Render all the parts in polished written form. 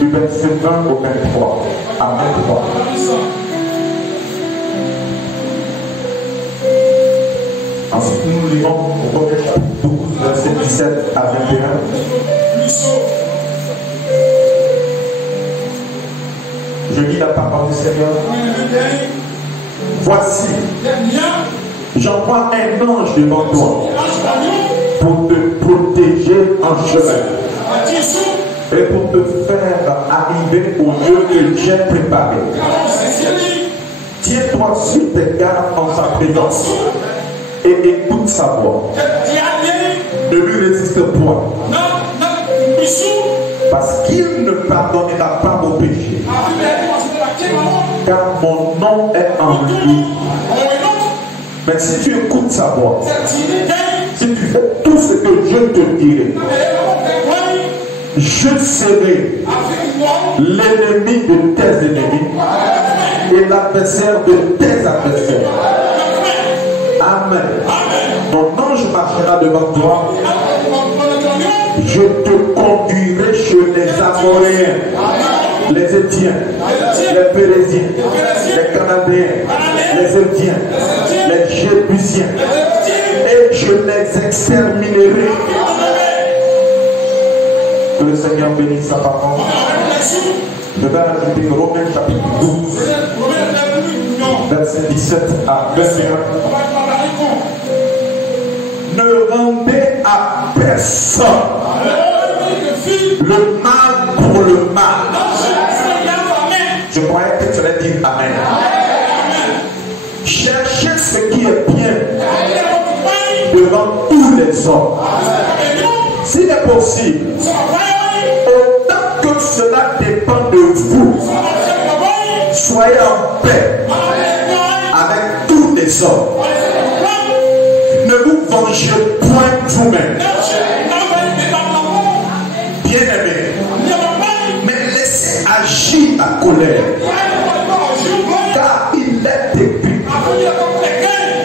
du verset 20 au 23. À 23. Ensuite, nous lirons au Romains chapitre 12, verset 17 à 21. Je lis la parole du Seigneur. Voici, j'envoie un ange devant toi pour te protéger en chemin et pour te faire arriver au lieu que j'ai préparé. Tiens-toi sur tes gardes en sa présence et écoute sa voix. Ne lui résiste point, parce qu'il ne pardonnera pas vos péchés, car mon nom est en lui. Mais si tu écoutes sa voix, si tu fais tout ce que je te dirai, je serai l'ennemi de tes ennemis et l'adversaire de tes adversaires. Amen. Ton ange marchera devant toi. Je te conduirai chez les Amoréens, les Étiens, les Pérésiens, les Canadiens, les Étiens, les Jébusiens, et je les exterminerai. Que le Seigneur bénisse sa parole. Je vais ajouter Romains chapitre 12, verset 17 à 21. Ne rendez à personne le mal pour le mal. Je croyais que tu allais dire Amen. Cherchez ce qui est bien devant tous les hommes. S'il est possible, autant que cela dépend de vous, soyez en paix avec tous les hommes. Ne vous vengez point vous-même. Bien-aimé, mais laissez agir la colère, car il est écrit: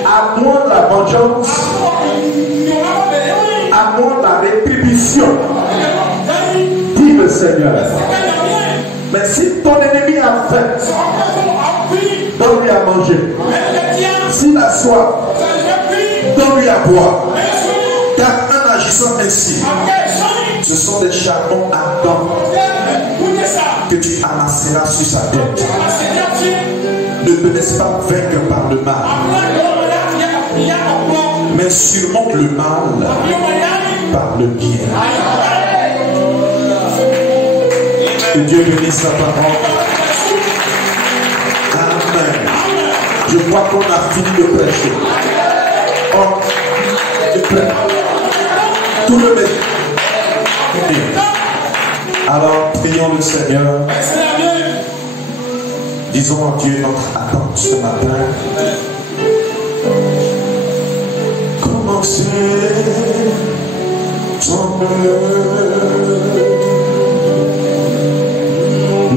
à moi la vengeance, à moi la rétribution, dit le Seigneur. Mais si ton ennemi a faim, donne-lui à manger. S'il a soif, donne-lui à boire. Car en agissant ainsi, ce sont des charbons ardents que tu amasseras sur sa tête. Ne te laisse pas vaincre par le mal, mais surmonte le mal par le bien. Que Dieu bénisse sa parole. Amen. Je crois qu'on a fini de prêcher. Tout le monde. Alors, prions le Seigneur. Disons à Dieu notre attente ce matin. Commencez ton œuvre.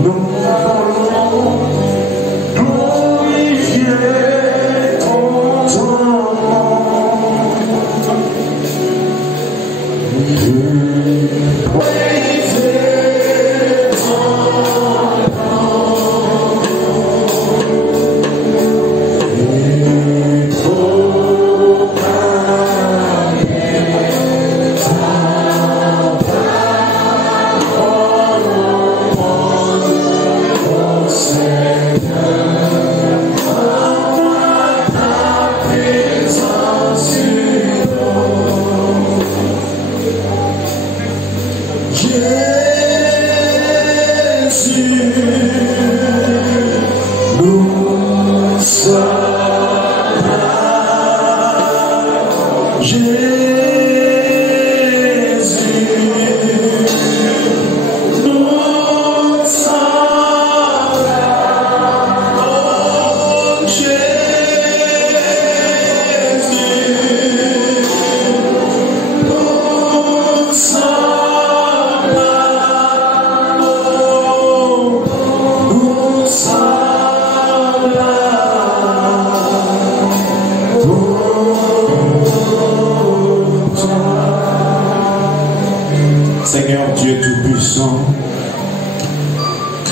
Nous allons glorifier ton nom.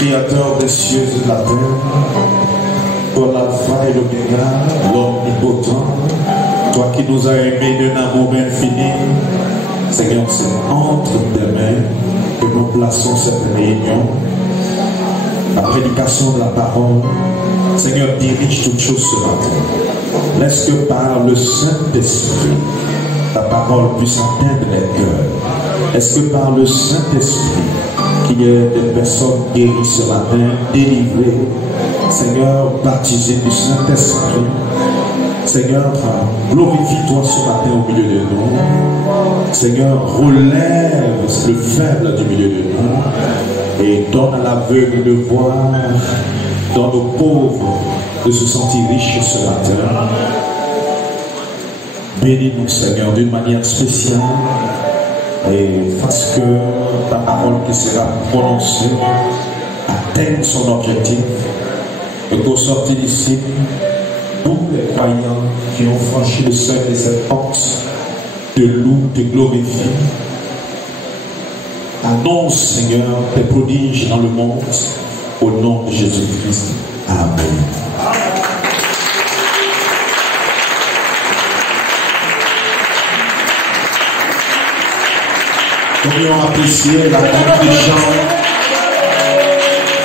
Créateur des cieux et de la terre, toi l'alpha et l'oméga, l'omnipotent, toi qui nous as aimés d'un amour infini, Seigneur, c'est entre tes mains que nous plaçons cette réunion. La prédication de la parole, Seigneur, dirige toutes choses ce matin. Laisse que par le Saint-Esprit, ta parole puisse atteindre les cœurs. Est-ce que par le Saint-Esprit, qu'il y ait des personnes guéries ce matin, délivrées, Seigneur, baptisées du Saint-Esprit. Seigneur, glorifie-toi ce matin au milieu de nous. Seigneur, relève le faible du milieu de nous et donne à l'aveugle de voir, donne aux pauvres de se sentir riches ce matin. Bénis-nous, Seigneur, d'une manière spéciale et fasse que ta parole qui sera prononcée atteigne son objectif et qu'au sortir d'ici, tous les croyants qui ont franchi le seuil de cette porte te louent, te glorifient. Annonce, Seigneur, tes prodiges dans le monde au nom de Jésus-Christ. Amen. Combien ont apprécié la grande des chants?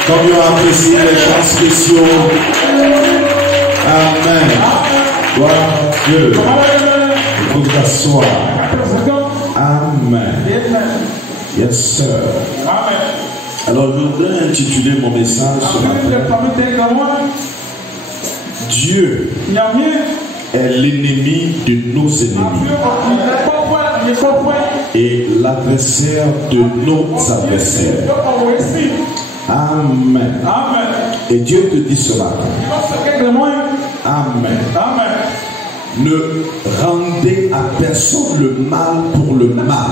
Combien ont apprécié les chants spéciaux? Amen. Gloire à Dieu. Vous pouvez t'asseoir. Amen. Yes, sir. Alors, je voudrais intituler mon message ce matin. Dieu est l'ennemi de nos ennemis et l'adversaire de nos adversaires. Amen. Et Dieu te dit ce matin. Amen. Ne rendez à personne le mal pour le mal.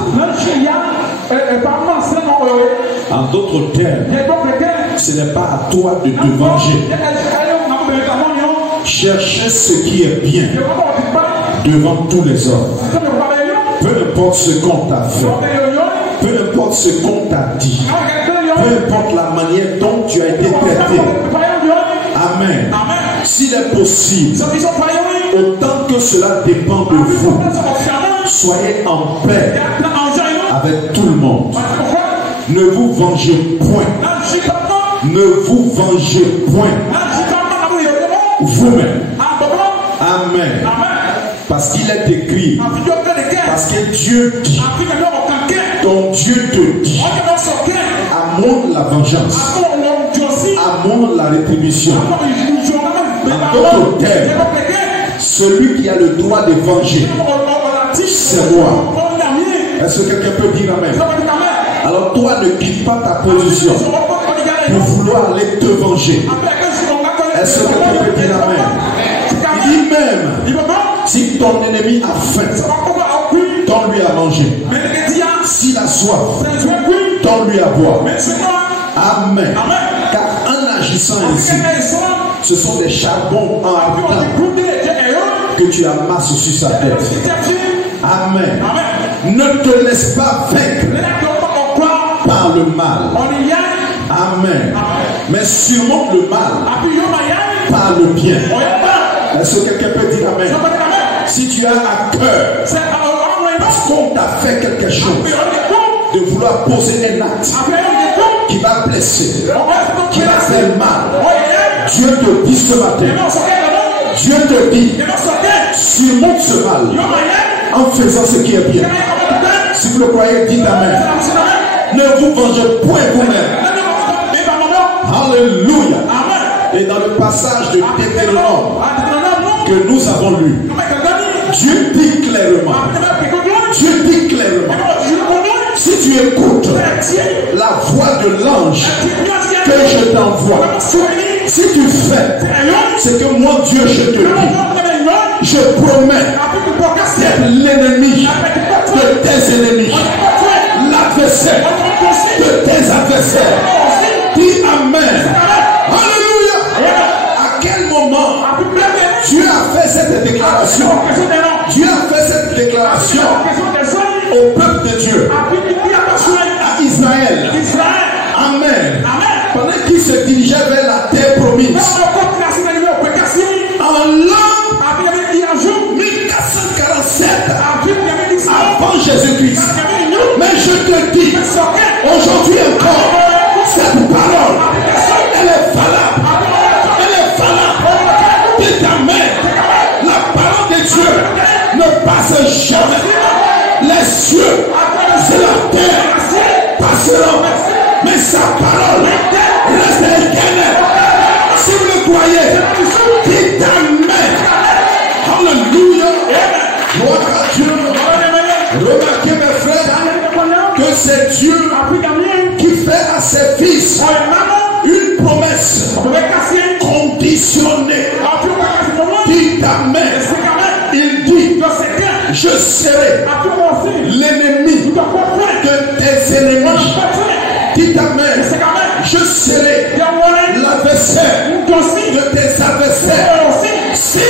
En d'autres termes, ce n'est pas à toi de te venger. Cherchez ce qui est bien devant tous les hommes. Peu importe ce qu'on t'a fait, peu importe ce qu'on t'a dit, peu importe la manière dont tu as été traité. Amen. S'il est possible, autant que cela dépend de vous, soyez en paix avec tout le monde. Ne vous vengez point. Ne vous vengez point vous-même. Amen. Parce qu'il est écrit, parce que Dieu dit, ton Dieu te dit, amour la vengeance, amour la rétribution. En d'autres termes, celui qui a le droit de venger, c'est moi. Est-ce que quelqu'un peut dire amen? Alors toi, ne quitte pas ta position pour vouloir aller te venger. Est-ce que quelqu'un peut dire amen? Il dit même, si ton ennemi a faim, donne-lui à manger. S'il a soif, donne-lui à boire. Amen. Car en agissant ainsi, ce sont des charbons en ardent que tu amasses sur sa tête. Amen. Ne te laisse pas vaincre par le mal. Amen. Mais surmonte le mal par le bien. Est-ce que quelqu'un peut dire amen? Si tu as à cœur, parce qu'on t'a fait quelque chose, de vouloir poser un acte qui va blesser, qui va faire mal, Dieu te dit ce matin, Dieu te dit, surmonte ce mal en faisant ce qui est bien. Si vous le croyez, dites amen. Ne vous vengez point vous-même. Alléluia. Et dans le passage de Deutéronome que nous avons lu, Dieu dit clairement, si tu écoutes la voix de l'ange que je t'envoie, si tu fais ce que moi Dieu je te dis, je promets d'être l'ennemi de tes ennemis, l'adversaire de tes adversaires. Dis amen. Alléluia. À quel moment Dieu a fait cette déclaration? Dieu a fait cette déclaration au peuple de Dieu, à Israël. Amen. Pendant qu'il qui se dirigeait vers la terre promise. En l'an 1447 avant Jésus-Christ. Mais je te dis, aujourd'hui encore, cette parole, elle est valable. Elle est valable. Dis ta main, la parole de Dieu ne passe jamais. Les cieux et la terre passeront, mais sa parole reste éternelle. Si vous le croyez, dites amen. Alléluia. Gloire à Dieu. Remarquez mes frères que c'est Dieu qui fait à ses fils une promesse conditionnée. Dites amen. Il dit, je serai l'ennemi de tes ennemis. Dites amen. Je serai l'adversaire de tes adversaires. Si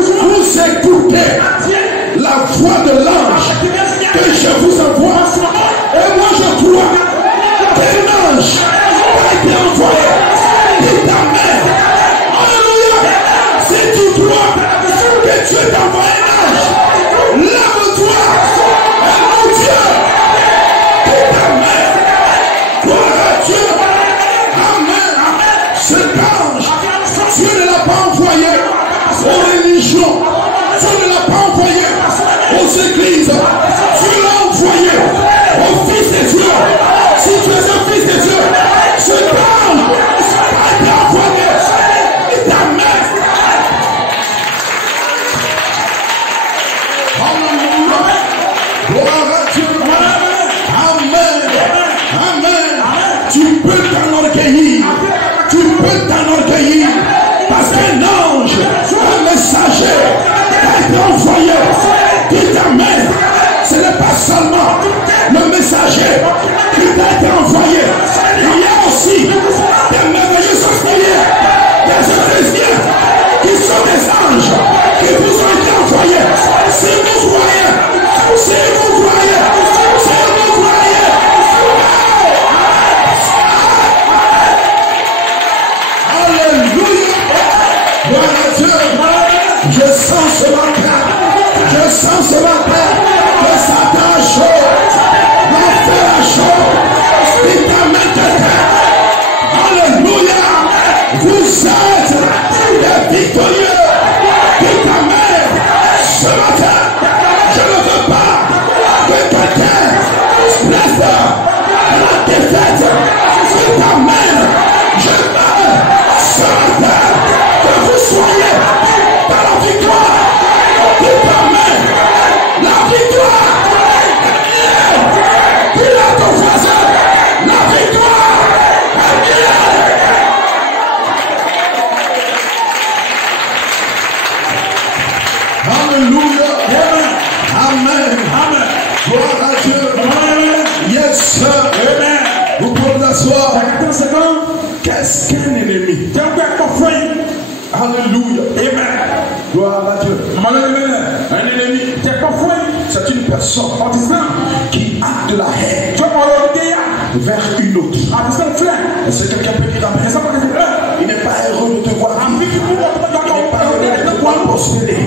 vous écoutez la voix de l'ange que je vous envoie, et moi je crois qu'un ange a été envoyé. Dites amen. Alléluia. Si tu crois que Dieu t'a envoyé un ange, lève-toi et mon Dieu. Dites amen. Gloire à Dieu. Amen. Cet ange, Dieu ne l'a pas envoyé aux religions. Dieu ne l'a pas envoyé aux églises. Dieu l'a envoyé au Fils de Dieu. Si tu es un Fils de Dieu, cet ange a été envoyé. Dites amen. Alléluia. Gloire à Dieu. Amen. Amen. Tu peux t'enorgueillir. Tu peux t'enorgueillir. Parce qu'un ange, un messager, a été envoyé. Dites amen. Ce n'est pas seulement le messager qui t'a été envoyé. Il y a aussi des merveilleux auxiliaires, des chrétiens qui sont des anges qui vous ont été envoyés. Si vous voyez, si vous voyez, si vous voyez. Alléluia. Gloire à Dieu. Je sens ce matin. Je sens ce matin que Satan a chaud. L'enfer a chaud. Dites amen quelqu'un. Alléluia. Vous êtes des victorieux. Dites amen. Ce matin, je ne veux pas que quelqu'un reste à la défaite. Dites amen. Je veux ce matin que vous soyez dans la victoire. Dites amen. La victoire. Dis à ton voisin, la victoire. Alléluia. Amen. Amen. Gloire à Dieu. Yes, sir. Amen. Vous pouvez vous asseoir. Qu'est-ce qu'un ennemi? Alléluia. Amen. Gloire à Dieu. Un ennemi, c'est une personne qui a de la haine vers une autre. Est-ce que quelqu'un peut dire amen? Il n'est pas heureux de te voir. Il n'est pas heureux de te voir prospérer.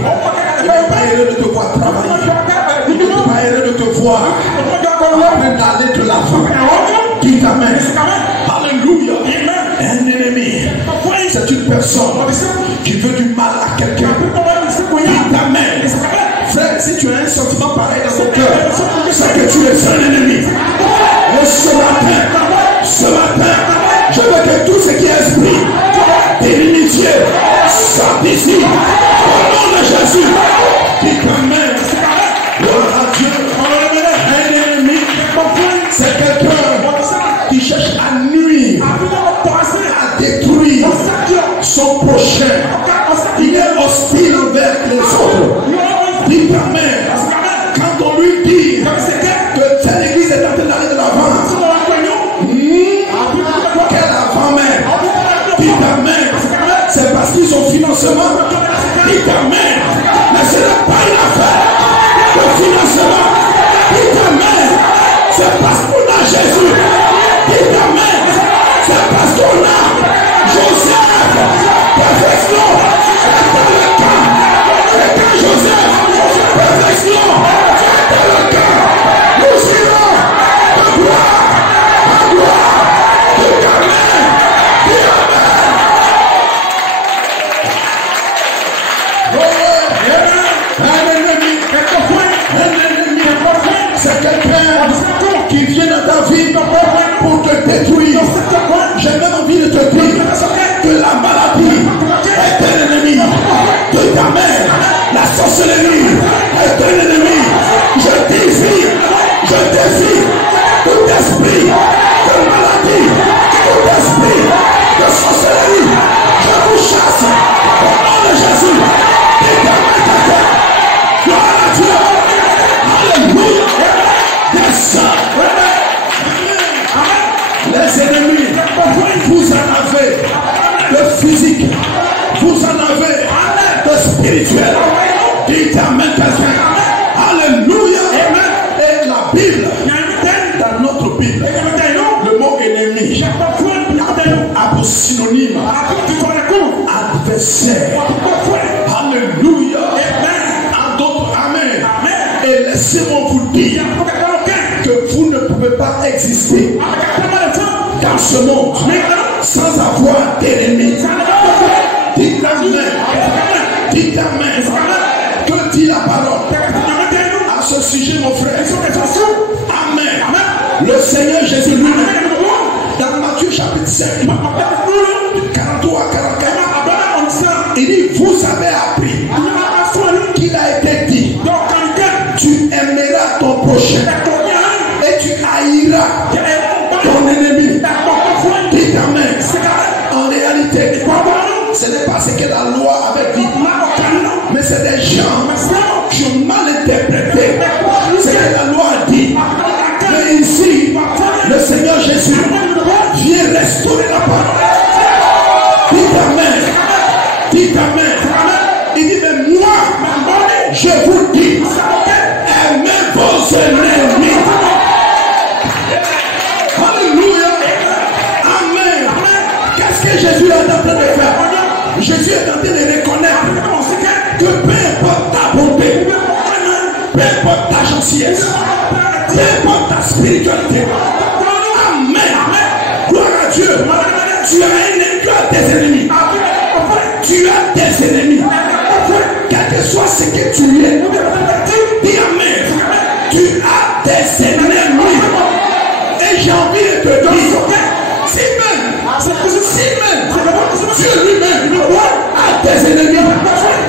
Il n'est pas heureux de te voir travailler. Il n'est pas heureux de te voir en train d'aller de l'avant. Dites amen. Alléluia. Un ennemi, c'est une personne qui veut du mal à quelqu'un. Dites amen. Frère, si tu as un sentiment pareil dans ton cœur, c'est que tu es un ennemi. Et ce matin, je veux que tout ce qui est esprit d'inimitié sorte d'ici. Au nom de Jésus. Dites amen. Gloire à Dieu. Un ennemi, c'est quelqu'un qui cherche à nuire, à détruire son prochain. Il est hostile envers les autres. Dites amen. Quand on lui dit que cette église est en train d'aller de l'avant, quel avant-même? Dites amen. C'est parce qu'ils ont financement. Dites amen. Mais ce n'est pas une affaire de financement. Dites amen. C'est parce qu'on a Jésus. Dites amen. C'est parce qu'on a détruire. J'ai même envie de te dire que la maladie est un ennemi de ta mère. La sorcellerie est un ennemi. Je défie tout esprit de maladie, tout esprit de sorcellerie. Je vous chasse au nom de Jésus. Détermine ta tête. Gloire à Dieu. Alléluia. Les ennemis, vous en avez de physique, vous en avez de spirituel. Dites amen quelqu'un. Alléluia. Et la Bible, dans notre Bible, le mot ennemi a pour synonyme adversaire. Alléluia. En d'autres, amen. Et laissez-moi vous dire que vous ne pouvez pas exister dans ce monde sans avoir d'ennemis. Dites amen. Dites amen. Que dit la parole à ce sujet, mon frère? Amen. Le Seigneur Jésus lui-même, dans Matthieu chapitre 5, 43 à 44, il dit, vous avez appris qu'il a été dit, tu aimeras ton prochain et tu haïras ton ennemi. Dites amen. En réalité, ce n'est pas ce que la loi avait dit, mais c'est des gens qui ont mal interprété ce que la loi a dit. Mais ici, le Seigneur Jésus vient restaurer la parole. Dites amen. Dites amen. Il dit, mais moi, je vous dis, aimez vos ennemis. Alléluia. Amen. Qu'est-ce que Jésus est en train de faire? Jésus est en train de reconnaître que peu importe ta bonté, peu importe ta gentillesse, peu importe ta spiritualité. Amen. Gloire à Dieu. Tu as des ennemis. Tu as des ennemis. Quel que soit ce que tu es, dis amen. Tu as des ennemis. Et j'ai envie de te dire, si même Dieu lui-même a des ennemis,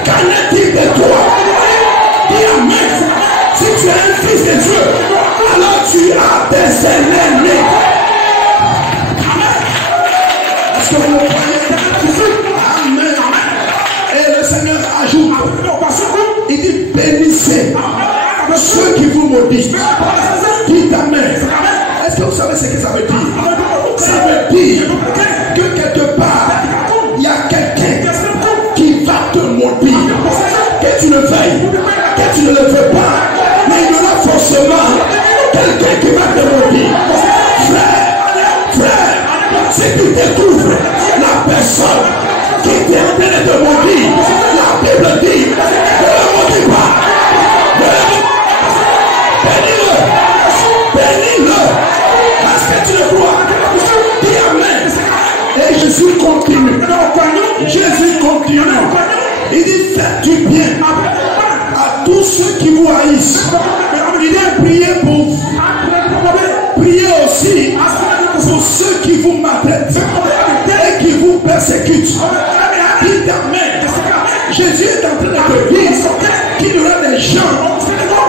qu'en est-il de toi? Dis amen. Si tu es un fils de Dieu, alors tu as des ennemis. Est-ce que vous le croyez? Amen. Et le Seigneur ajoute, il dit, bénissez ceux qui vous maudissent. Dites amen. Est-ce que vous savez ce que ça veut dire? Ça veut dire que quelque part, il y a quelqu'un qui va te maudire. Que tu le veuilles, que tu ne le veux pas, mais il y aura forcément quelqu'un qui va te maudire. Frère, si tu découvres la personne qui est en train de te maudire, la Bible dit, ne le maudis pas. Bénis-le. Parce que tu le crois. Dis amen. Et Jésus continue. Jésus continue. Il dit, faites du bien à tous ceux qui vous haïssent. Il dit, priez pour vous. Priez aussi pour ceux qui vous maltraitent et qui vous persécutent. Dites amen. Jésus est en train de te dire qu'il y aura des gens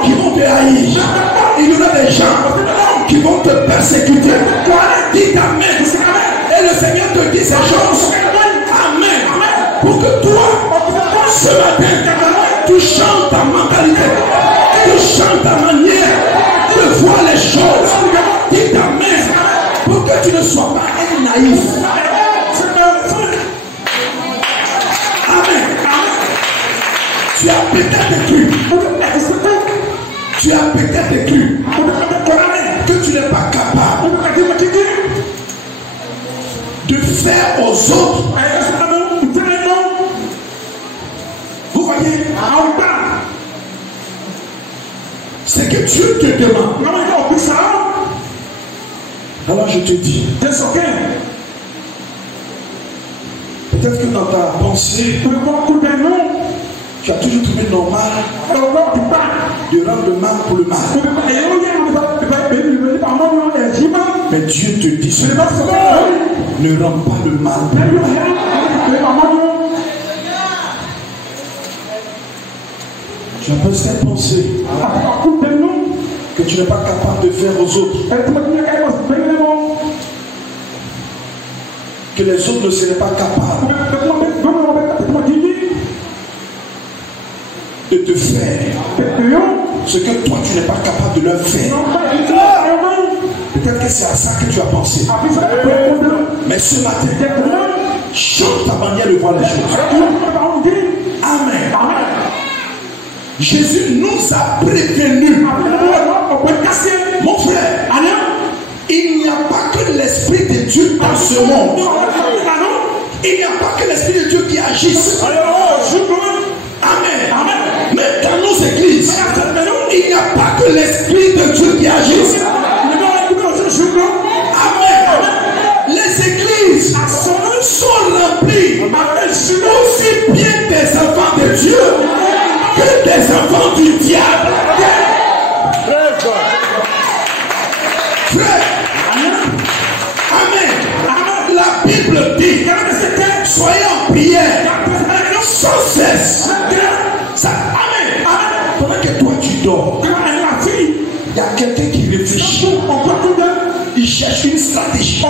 qui vont te haïr. Il y aura des gens qui vont te persécuter. Dites amen. Et le Seigneur te dit ces choses. Amen. Pour que toi, ce matin, tu changes ta mentalité. Tu changes ta manière de voir les choses. Dites amen. Pour que tu ne sois pas un naïf. Amen. Tu as peut-être cru. Tu as peut-être cru que tu n'es pas capable de faire aux autres. Vous voyez, c'est que Dieu te demande. Alors je te dis, peut-être que dans ta pensée, tu as toujours trouvé normal de rendre le mal pour le mal. Mais Dieu te dit cela. Ne rends pas le mal. Tu as peut cette pensée que tu n'es pas capable de faire aux autres. Que les autres ne seraient pas capables de te faire ce que toi tu n'es pas capable de leur faire. Peut-être que c'est à ça que tu as pensé. Mais ce matin, change ta manière de voir les choses. Amen. Jésus nous a prévenus. Mon frère, il n'y a pas que l'Esprit de Dieu dans ce monde. Il n'y a pas que l'Esprit de Dieu qui agisse. Amen. Mais dans nos églises, il n'y a pas que l'Esprit de Dieu qui agisse. Amen. Les églises sont remplies aussi bien des enfants de Dieu que des enfants du diable. Frère, amen. La Bible dit, soyez en prière sans cesse. Amen. Pendant que toi tu dors, il y a quelqu'un qui réfléchit. Il cherche une stratégie,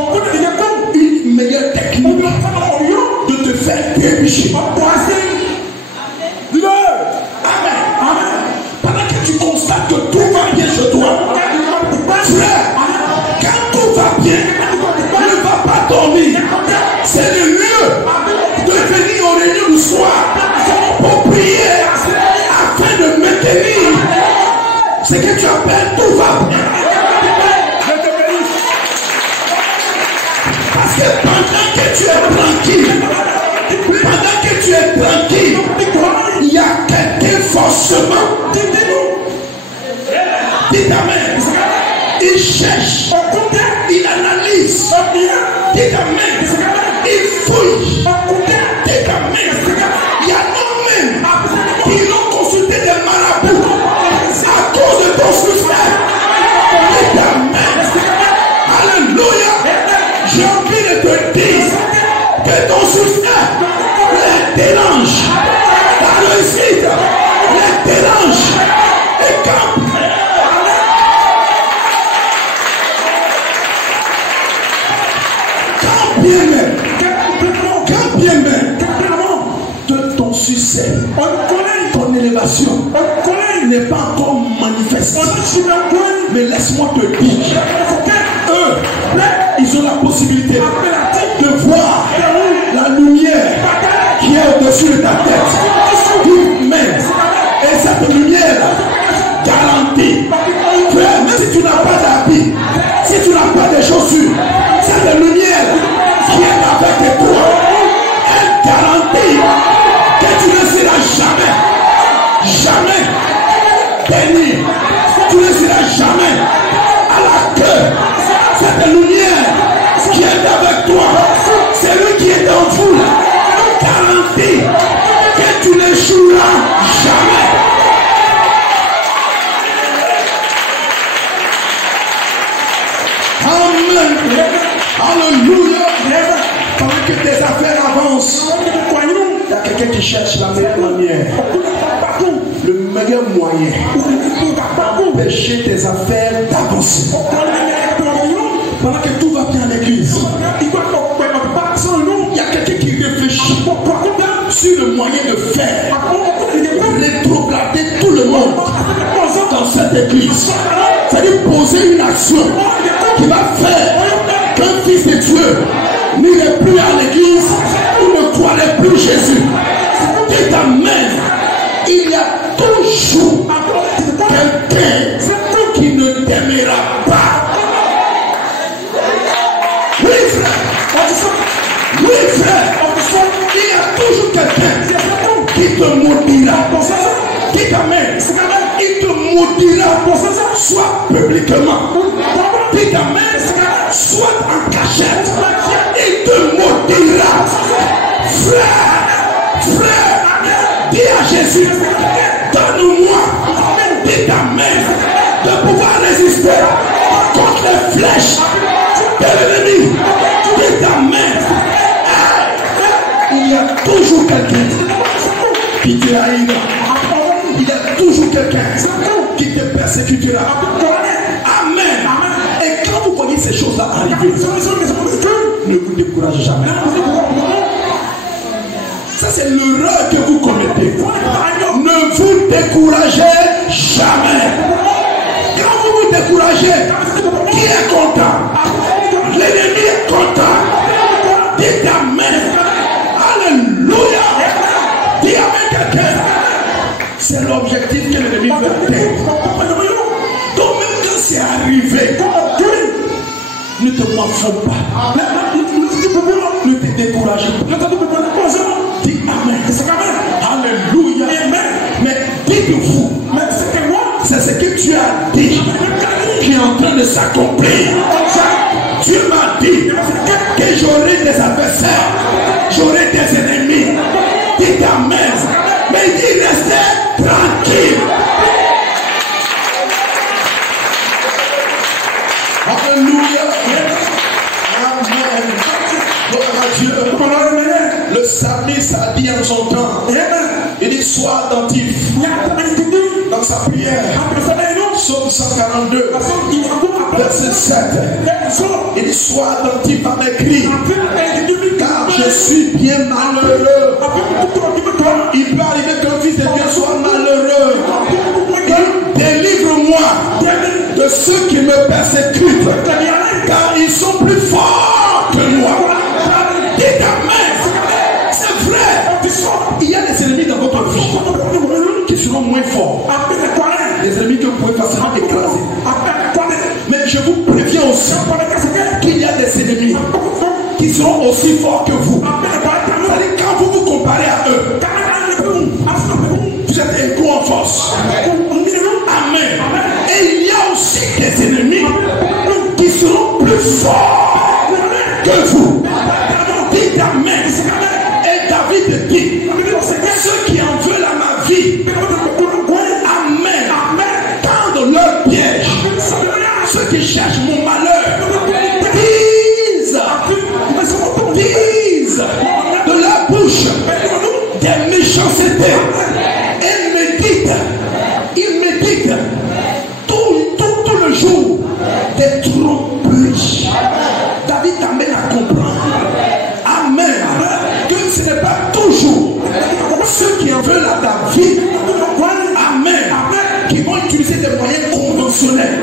une meilleure technique de te faire trébucher. Amen. Pendant que tu constates que tout va bien chez toi, frère, quand tout va bien, ne va pas dormir. C'est le lieu de venir aux réunions du soir pour prier afin de maintenir ce que tu appelles tout va bien. Parce que pendant que tu es tranquille, il y a quelqu'un forcément. Dites amen. Il cherche, il analyse. Dites amen. Il fouille. Dites amen. Il y a non-même qui ont consulté des marabouts à cause de ton succès. Dites amen. Alléluia. J'ai envie de te dire que ton succès les dérange. Ta réussite les dérange. Et quand bien même de ton succès, ton élévation n'est pas encore manifestée. Mais laisse-moi te dire, eux, ils ont la possibilité de voir la lumière qui est au-dessus de ta tête. Même. Et cette lumière garantie. Frère, même si tu n'as pas d'habit, si tu n'as pas de chaussures, cette lumière qui est avec toi, elle garantit que tu ne seras jamais béni. Tu ne seras jamais à la queue. Cette lumière qui est avec toi, c'est lui qui est en vous, garantit que tu n'échoueras jamais. Amen. Alléluia. Pendant que tes affaires avancent, il y a quelqu'un qui cherche la meilleure manière, le meilleur moyen pour empêcher tes affaires d'avancer. Pendant que tout va bien à l'église, il y a quelqu'un qui réfléchit sur le moyen de faire rétrograder tout le monde dans cette église. C'est-à-dire poser une action qui va faire qu'un fils de Dieu n'irait plus à l'église ou ne croirait plus Jésus. Dites amen. Il y a toujours quelqu'un qui ne t'aimera pas. Oui frère. Oui frère. Il y a toujours quelqu'un qui te maudira. Dites amen. Il te maudira, soit publiquement. Dites amen. Soit en cachette. Il te maudira. Frère, dis à Jésus, donne-moi. Dites amen. de pouvoir résister contre les flèches de l'ennemi. Dis amen. Il y a toujours quelqu'un qui te haïra. Il y a toujours quelqu'un qui te persécutera. Amen. Et quand vous voyez ces choses-là arriver, ne vous découragez jamais. Ça, c'est l'erreur que vous commettez. Ne vous découragez jamais. Quand vous vous découragez, qui est content? L'ennemi est content. Dites amen. Alléluia. Dis amen quelqu'un. C'est l'objectif que l'ennemi veut atteindre. Donc même quand c'est arrivé, ne te morfonds pas. Ne te décourage pas. Dis amen. Alléluia. Mais dites-vous, c'est ce que tu as dit qui est en train de s'accomplir. Dieu m'a dit que j'aurai des adversaires, j'aurai des ennemis. Dites amen. Mais il dit restez tranquille. Alléluia. Amen. Gloire à Dieu. Le psalmiste a dit en son temps, il dit sois attentif dans sa prière. Psaume 142, verset 7. Il dit sois attentif à mes cris, car je suis bien malheureux. Il peut arriver qu'un fils de Dieu soit malheureux. Délivre-moi de ceux qui me persécutent, car ils sont plus forts que moi. Dites amen. C'est vrai. Il y a des ennemis dans votre vie qui seront moins forts. Des ennemis que vous pouvez facilement écraser. Mais je vous préviens aussi qu'il y a des ennemis qui seront aussi forts que vous. C'est-à-dire quand vous vous comparez à eux, vous êtes égaux en force. Amen. Et il y a aussi des ennemis qui seront plus forts que vous. Dites amen. Et David dit, ceux qui en veulent à ma vie, amen, tendent leur piège. Ceux qui cherchent mon malheur, disent de leur bouche des méchancetés. Et ils méditent tout le jour des tromperies. David t'amène à comprendre. Amen. Que ce n'est pas toujours ceux qui en veulent à ta vie. Amen. Qui vont utiliser des moyens conventionnels.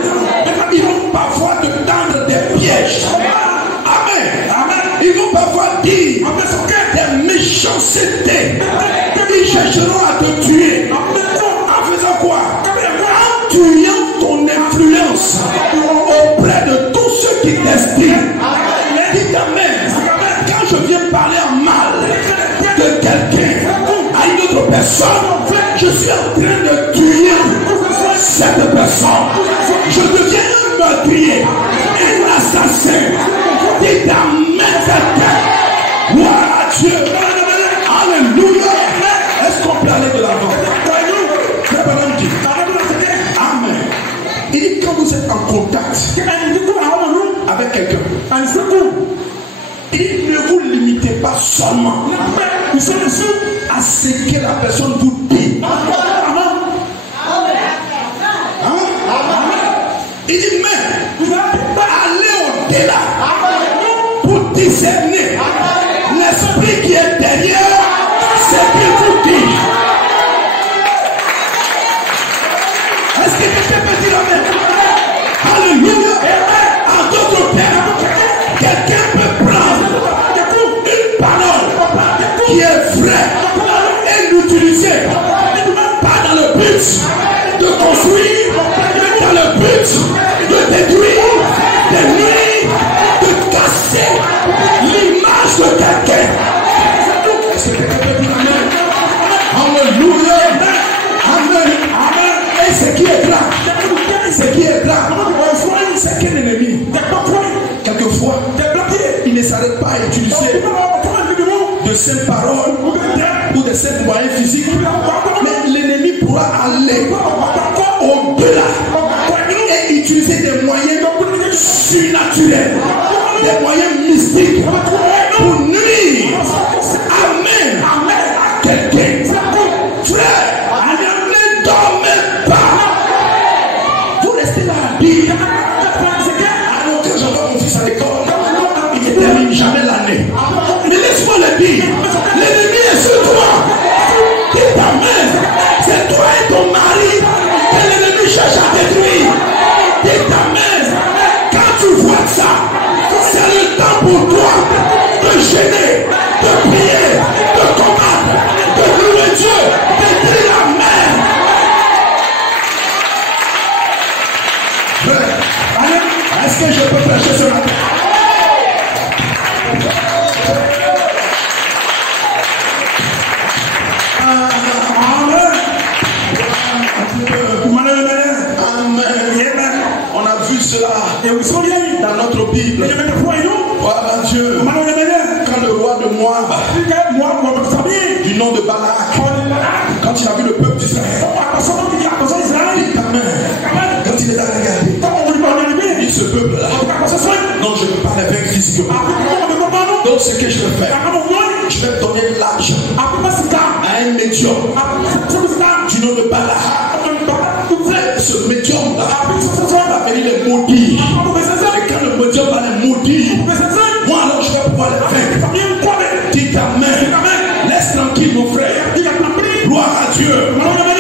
Ils vont parfois te tendre des pièges. Amen. Ils vont parfois dire des méchancetés. Ils chercheront à te tuer. En faisant quoi? En tuant ton influence auprès de tous ceux qui t'estiment. Dites amen. Quand je viens parler en mal de quelqu'un à une autre personne, je suis en train de tuer cette personne. Je deviens un meurtrier, un assassin. Dites amen. Gloire à Dieu. Alléluia. Est-ce qu'on peut aller de l'avant? Amen. Il dit quand vous êtes en contact avec quelqu'un, il dit ne vous limitez pas seulement à ce que la personne vous dit. Il dit mais allez au-delà pour discerner l'esprit qui est derrière ce qu'il vous dit. Est-ce que quelqu'un peut dire amen? Alléluia. En d'autres termes, quelqu'un peut prendre une parole qui est vraie et l'utiliser pas dans le but de construire, mais dans le but de détruire, de nuire, de casser l'image de quelqu'un. Est-ce que quelqu'un peut dire amen? Alléluia. Amen. Et ce qui est grave, c'est qu'un ennemi, quelquefois, il ne s'arrête pas à utiliser de saintes paroles ou de saints moyens physiques, mais l'ennemi pourra aller au-delà. utiliser des moyens surnaturels, des moyens mystiques pour nuire. Amen. À quelqu'un. Frère, ne dormez pas. Vous restez là à dire. Alors que j'envoie mon fils à l'école, il ne termine jamais l'année. Mais laisse-moi le dire. L'ennemi est sur toi. Dis amen. C'est toi et ton mari que l'ennemi cherche à détruire. Dis amen. Quand tu vois ça, c'est le temps pour toi de gêner, de prier, de combattre, de louer Dieu, de dire amen. Est-ce que je peux prêcher ce matin? On a vu cela dans notre Bible. Voilà Dieu. Quand le roi de Moab, du nom de Balak, quand il a vu le peuple d'Israël, quand il les a regardés, il dit ce peuple-là, non, je ne peux pas les vaincre physiquement. Donc ce que je vais faire, je vais donner l'argent à un médium du nom de Balak. Ce médium va venir les maudire. Et quand le médium va les maudire, moi alors je vais pouvoir les vaincre. Dites amen. Laisse tranquille mon frère. Gloire à Dieu.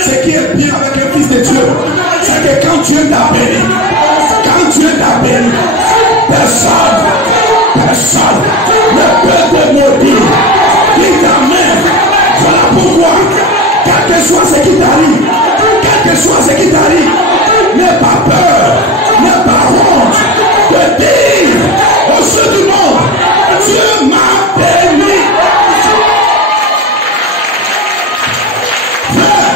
Ce qui est bien avec un fils de Dieu, c'est que quand Dieu t'a béni, personne ne peut te maudire. Dites amen. Voilà pourquoi, quel que soit ce qui t'arrive, n'aie pas peur, n'aie pas honte de dire au ceux du monde, Dieu m'a béni. Frère,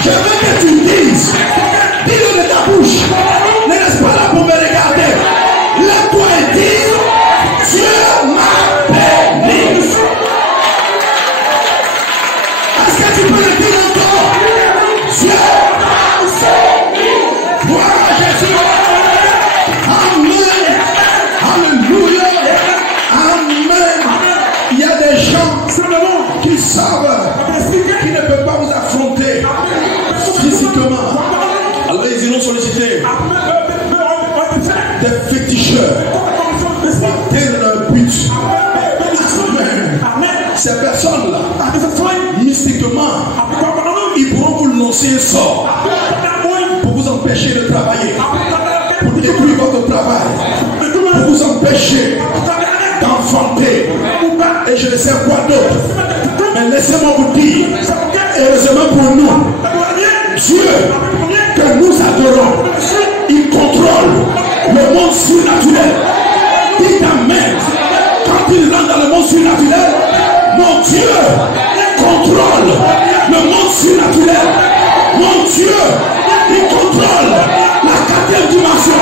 je veux que tu dises, dis-le de ta bouche, ne reste pas là pour me regarder. Lève-toi et dis, Dieu m'a béni. Est-ce que tu peux le dire encore? Dieu m'a béni. Gloire à Jésus. Amen. Alléluia. Amen. Il y a des gens qui savent qu'ils ne peuvent pas vous affronter physiquement. Alors ils iront solliciter des féticheurs pour atteindre leur but. Amen. Ces personnes-là, mystiquement, ils pourront vous lancer un sort pour vous empêcher de travailler, pour détruire votre travail, pour vous empêcher d'enfanter. Et je ne sais quoi d'autre. Mais laissez-moi vous dire, heureusement pour nous, Dieu que nous adorons, il contrôle le monde surnaturel. Dites amen. Quand il rentre dans le monde surnaturel, mon Dieu contrôle le monde surnaturel. Mon Dieu, il contrôle la 4e dimension,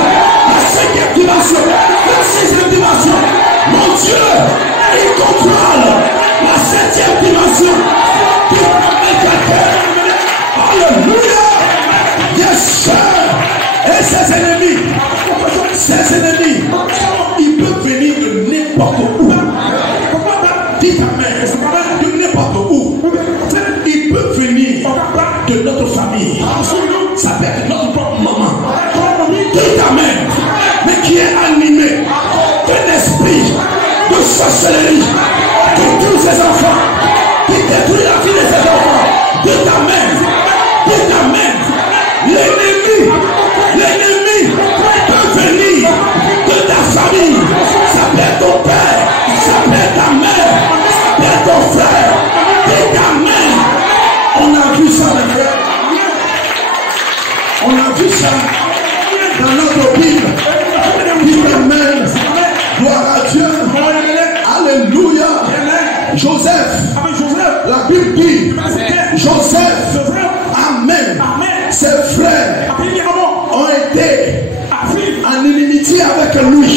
la 5e dimension, la 6e dimension. Mon Dieu, il contrôle la 7e dimension. Alléluia. Yes, sir. Et ses ennemis, ils peuvent venir de n'importe où. Dites amen. De n'importe où. Ils peuvent venir de notre famille. Ça peut être notre propre maman. Dites amen. Mais qui est animé d'un esprit de sorcellerie qui tue ses enfants, qui détruit la vie de ses enfants. Dites amen. Dites amen. L'ennemi peut venir de ta famille. Ça peut être ton père, ça peut être ta mère, ça peut être ton frère. Dites amen. On a vu ça, mes frères. On a vu ça dans notre Bible. Dites amen. Gloire à Dieu. Alléluia. Joseph. La Bible dit Joseph. Amen. Ses frères ont été en inimitié avec lui.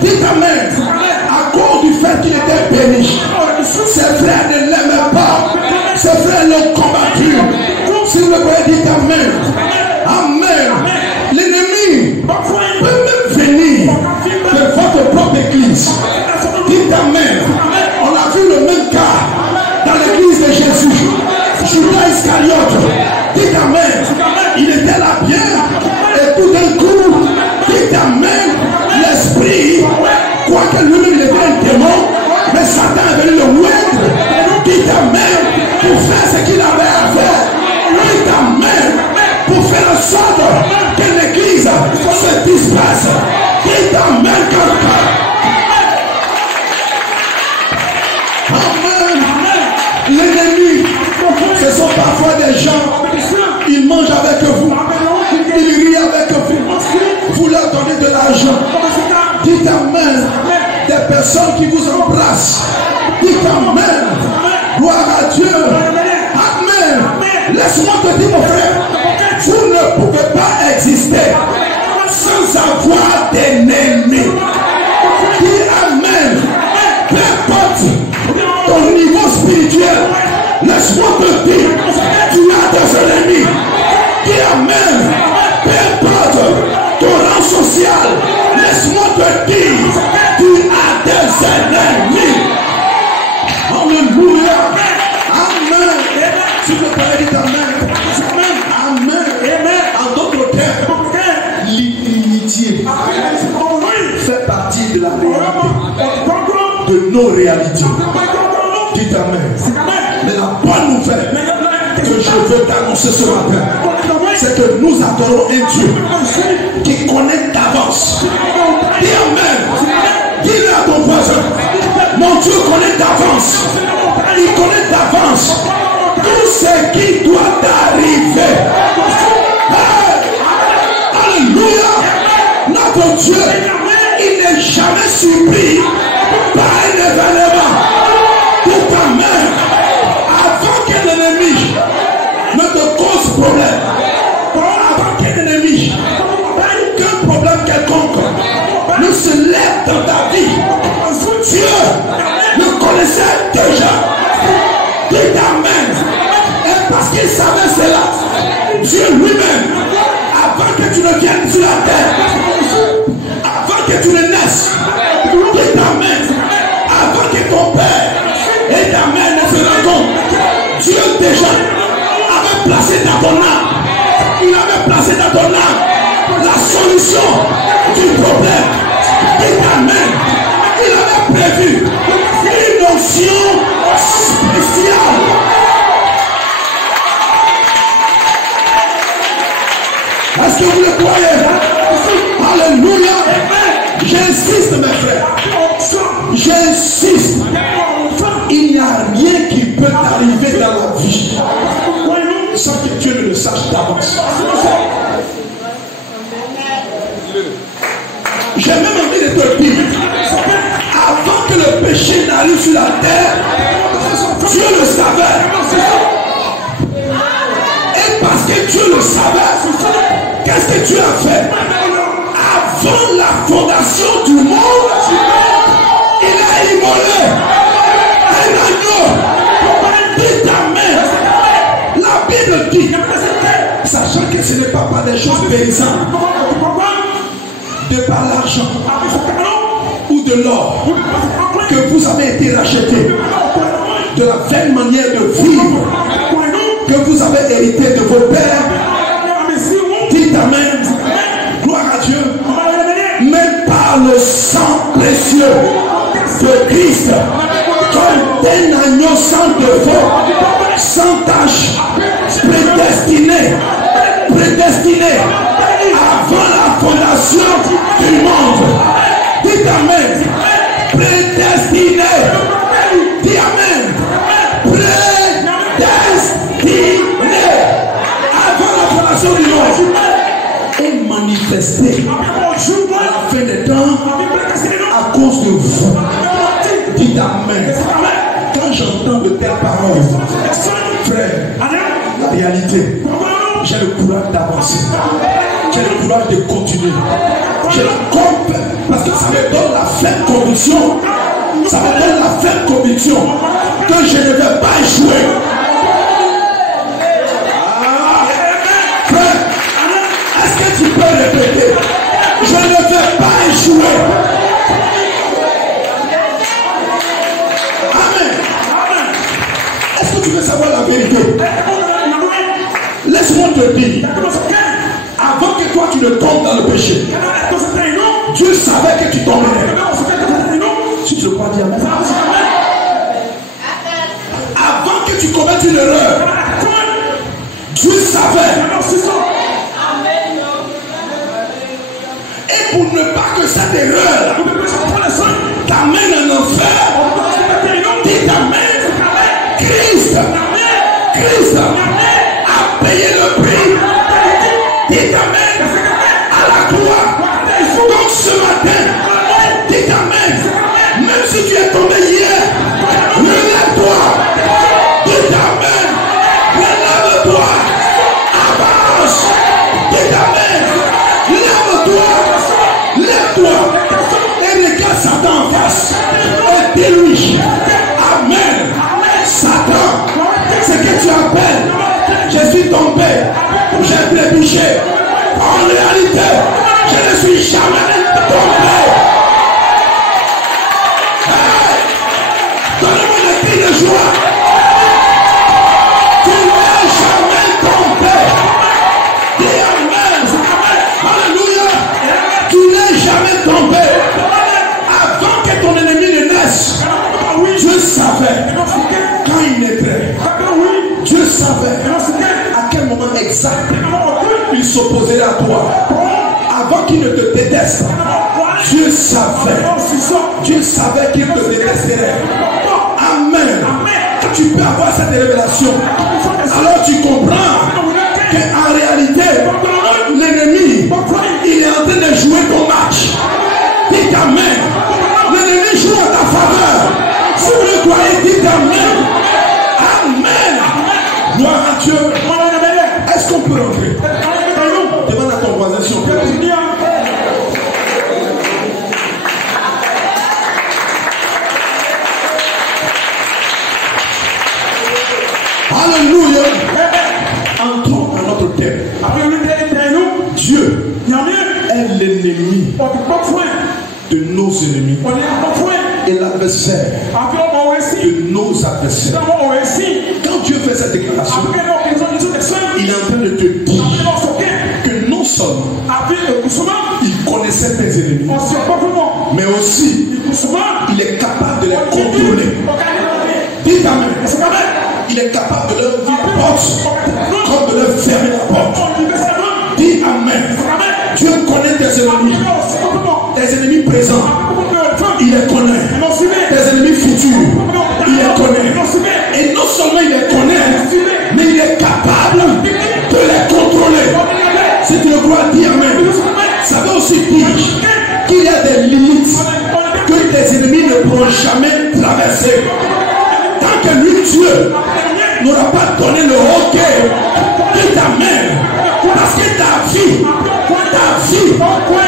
Dites amen. À cause du fait qu'il était béni, ses frères ne l'aimaient pas. Ses frères l'ont combattu. Si vous le voyez, dites amen. Amen. L'ennemi Iscariote. Dites amen. Il était là bien. Et tout d'un coup, dites amen. L'esprit, quoique lui-même il était un démon, mais Satan est venu le moindre. Dites amen. Pour faire ce qu'il avait à faire. Dites amen. Pour faire en sorte que l'église se disperse. Dites amen quelqu'un. Amen. L'ennemi, ce sont parfois des gens, ils mangent avec vous, ils rient avec vous, vous leur donnez de l'argent. Dites amen. Des personnes qui vous embrassent. Dites amen. Gloire à Dieu. Amen. Laisse-moi te dire, mon frère, vous ne pouvez pas exister sans avoir d'ennemis. Dis amen. Peu importe ton niveau spirituel, laisse-moi te dire, tu as des ennemis. Dis amen. Peu importe ton rang social, laisse-moi te dire, tu as des ennemis. Alléluia. Amen. S'il te plaît, dites amen. Amen. En d'autres termes, l'inimitié fait partie de la réalité, de nos réalités. Dites amen. Mais la bonne nouvelle que je veux t'annoncer ce matin, c'est que nous adorons un Dieu qui connaît d'avance. Dis amen. Dis-le à ton voisin. Mon Dieu connaît d'avance. Il connaît d'avance tout ce qui doit arriver. Alléluia. Notre Dieu, il n'est jamais surpris par un événement. Tout amen. Avant qu'un ennemi ne te cause problème, avant qu'un ennemi, aucun problème quelconque ne se lève dans ta vie, Dieu le connaissait déjà. Dites amen. Et parce qu'il savait cela, Dieu lui-même, avant que tu ne viennes sur la terre, avant que tu ne naisses, dites amen. Avant que ton père et ta mère ne se rencontrent, Dieu déjà avait placé dans ton âme, il avait placé dans ton âme la solution du problème. Dites amen. Il avait prévu une onction spéciale. Est-ce que vous le croyez? Alléluia. J'insiste, mes frères. J'insiste. Il n'y a rien qui peut t'arriver dans la vie sans que Dieu ne le sache d'avance. J'ai même envie de te dire, avant que le péché n'arrive sur la terre, Dieu le savait. Et parce que Dieu le savait, qu'est-ce que Dieu a fait? Avant la fondation du monde, il a immolé un agneau. Dites amen. La Bible dit, sachant que ce n'est pas par des choses paysannes, de par l'argent ou de l'or, que vous avez été rachetés, de la vaine manière de vivre que vous avez hérité de vos pères. Dites amen. Gloire à Dieu. Même par le sang précieux de Christ, comme un agneau sans défaut, sans tache, prédestiné avant la fondation du monde. Dites amen. Prédestiné. Dis amen. Prédestiné avant la fondation du monde. Et manifesté à la fin des temps à cause de vous. Dites amen. Quand j'entends de telles paroles, frère, la réalité, j'ai le courage d'avancer. J'ai le courage de continuer. J'ai la compte parce que ça me donne la ferme conviction. Ça me donne la ferme conviction que je ne vais pas échouer. Frère, est-ce que tu peux répéter? Je ne vais pas échouer. Amen. Est-ce que tu veux savoir la vérité? Laisse-moi te dire, avant que toi tu ne tombes dans le péché, Dieu savait que tu tomberais. Si tu ne crois dire, avant que tu commettes une erreur, Dieu savait. Et pour ne pas que cette erreur t'amène en enfer, dis amen. Christ a payé le prix. Dis amen. À la croix. Donc ce matin, dis amen. Même si tu es tombé hier, relève-toi. Dis amen. Relève-toi. Avance. Dis amen. Lève-toi. Lève-toi. Et regarde Satan en face. Et dis-lui, amen. Satan, ce que tu appelles, je suis tombé, j'ai trébuché. En réalité, je ne suis jamais tombé. Hey, donne-moi le cri de joie. Tu n'es jamais tombé. Dis amen. Alléluia. Tu n'es jamais tombé. Avant que ton ennemi ne naisse, Dieu savait quand il naîtrait. Dieu savait à quel moment exact il s'opposerait à toi. Avant qu'il ne te déteste, Dieu savait. Dieu savait qu'il te détesterait. Amen. Tu peux avoir cette révélation. Alors tu comprends qu'en réalité, l'ennemi, il est en train de jouer ton match. Dites amen. L'ennemi joue en ta faveur. Si vous le croyez, dites amen. Amen. Gloire à Dieu. Est-ce qu'on peut rentrer? Demande à ton voisin si on peut rentrer. Alléluia. Entrons dans notre thème. Dieu est l'ennemi de nos ennemis et l'adversaire de nos adversaires. Quand Dieu fait cette déclaration, il est en train de te dire que non seulement il connaissait tes ennemis, mais aussi il est capable de les contrôler. Dites amen. Il est capable de leur ouvrir la porte comme de leur fermer la porte. Dis amen. Dieu connaît tes ennemis. Tes ennemis présents, il les connaît. Tes ennemis futurs, il les connaît. Et non seulement il les connaît, mais il est capable de les contrôler. Si tu le crois, dis amen. Ça veut aussi dire qu'il y a des limites que tes ennemis ne pourront jamais traverser. Tant que lui, Dieu, n'aura pas donné le hockey, dis amen. Parce que ta vie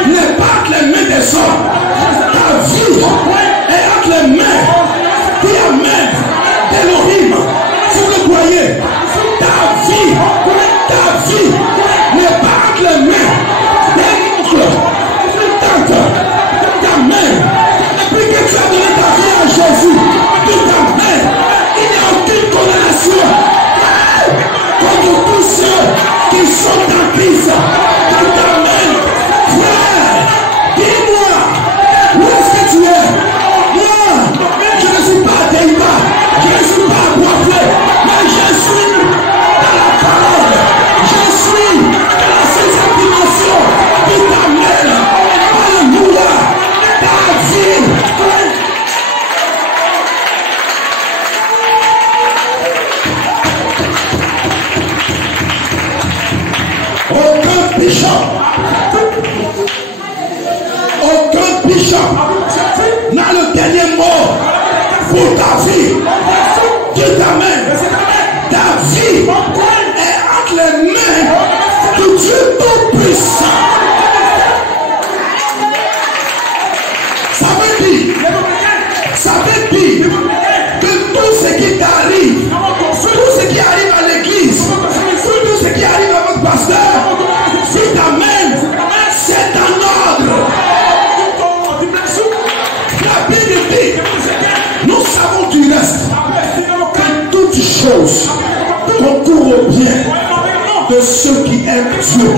n'est pas entre les mains des hommes. Ta vie est entre les mains, dis amen, d'Elohim. Si vous le croyez, ta vie n'est pas entre les mains d'un oncle, d'une tante, amen. Depuis que tu as donné ta vie à Jésus, dis amen. Il n'y a aucune condamnation contre tous ceux qui sont en Christ. Dis amen. Frère, dis-moi, où est-ce que tu es? Moi, je ne suis pas à Déiba, je ne suis pas à Boisflé, mais je suis dans la parole. Je suis dans la sixième dimension. Dis amen. Alléluia. Ta vie. Aucun bishop n'a le dernier mot pour ta vie. Dieu t'amène. Ta vie est entre les mains de Dieu Tout-Puissant. Ça veut dire que tout ce qui t'arrive, tout ce qui arrive à l'église, tout ce qui arrive à votre pasteur, si t'amène, c'est en ordre. La Bible dit, nous savons de ceux qui aiment Dieu,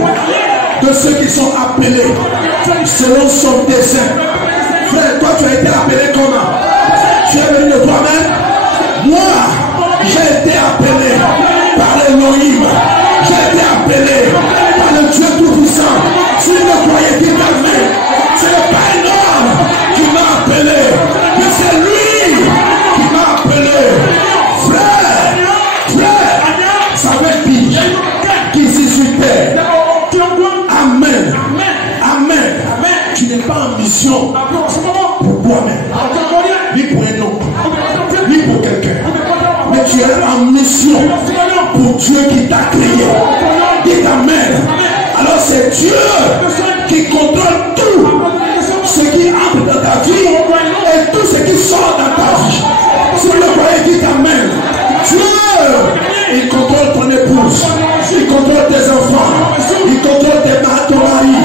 de ceux qui sont appelés selon son dessein. Frère, toi tu as été appelé comment? Tu es venu de toi-même? Moi, j'ai été appelé par l'Élohim. J'ai été appelé par le Dieu Tout-Puissant. Si vous croyez qu'il t'appelle, ce n'est pas un homme qui m'a appelé, mais c'est lui qui m'a appelé. Frère, ça veut dire qu'ici sur terre, Amen. Amen. Tu n'es pas en mission pour toi-même, ni pour un autre, ni pour quelqu'un, mais tu es en mission pour Dieu qui t'a créé. Dis Amen. Alors c'est Dieu qui contrôle tout ce qui entre dans ta vie et tout ce qui sort dans ta vie. Si vous le croyez, dites Amen. Dieu, il contrôle ton épouse, il contrôle tes enfants, il contrôle ton mari,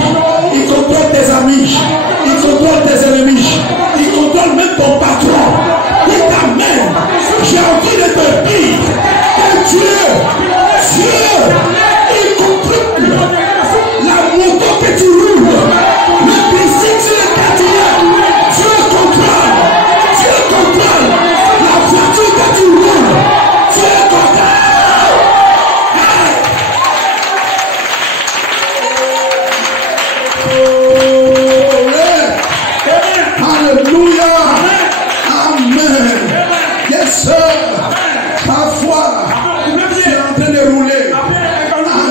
il contrôle tes amis, il contrôle tes ennemis, il contrôle même ton patron. Dites Amen. J'ai envie de te dire que Dieu, il contrôle la moto que tu roules, le bicycle sur lequel tu es. Dieu contrôle la voiture que tu roules. Dieu contrôle. Alléluia. Amen. Yes sir. Parfois, tu es en train de rouler.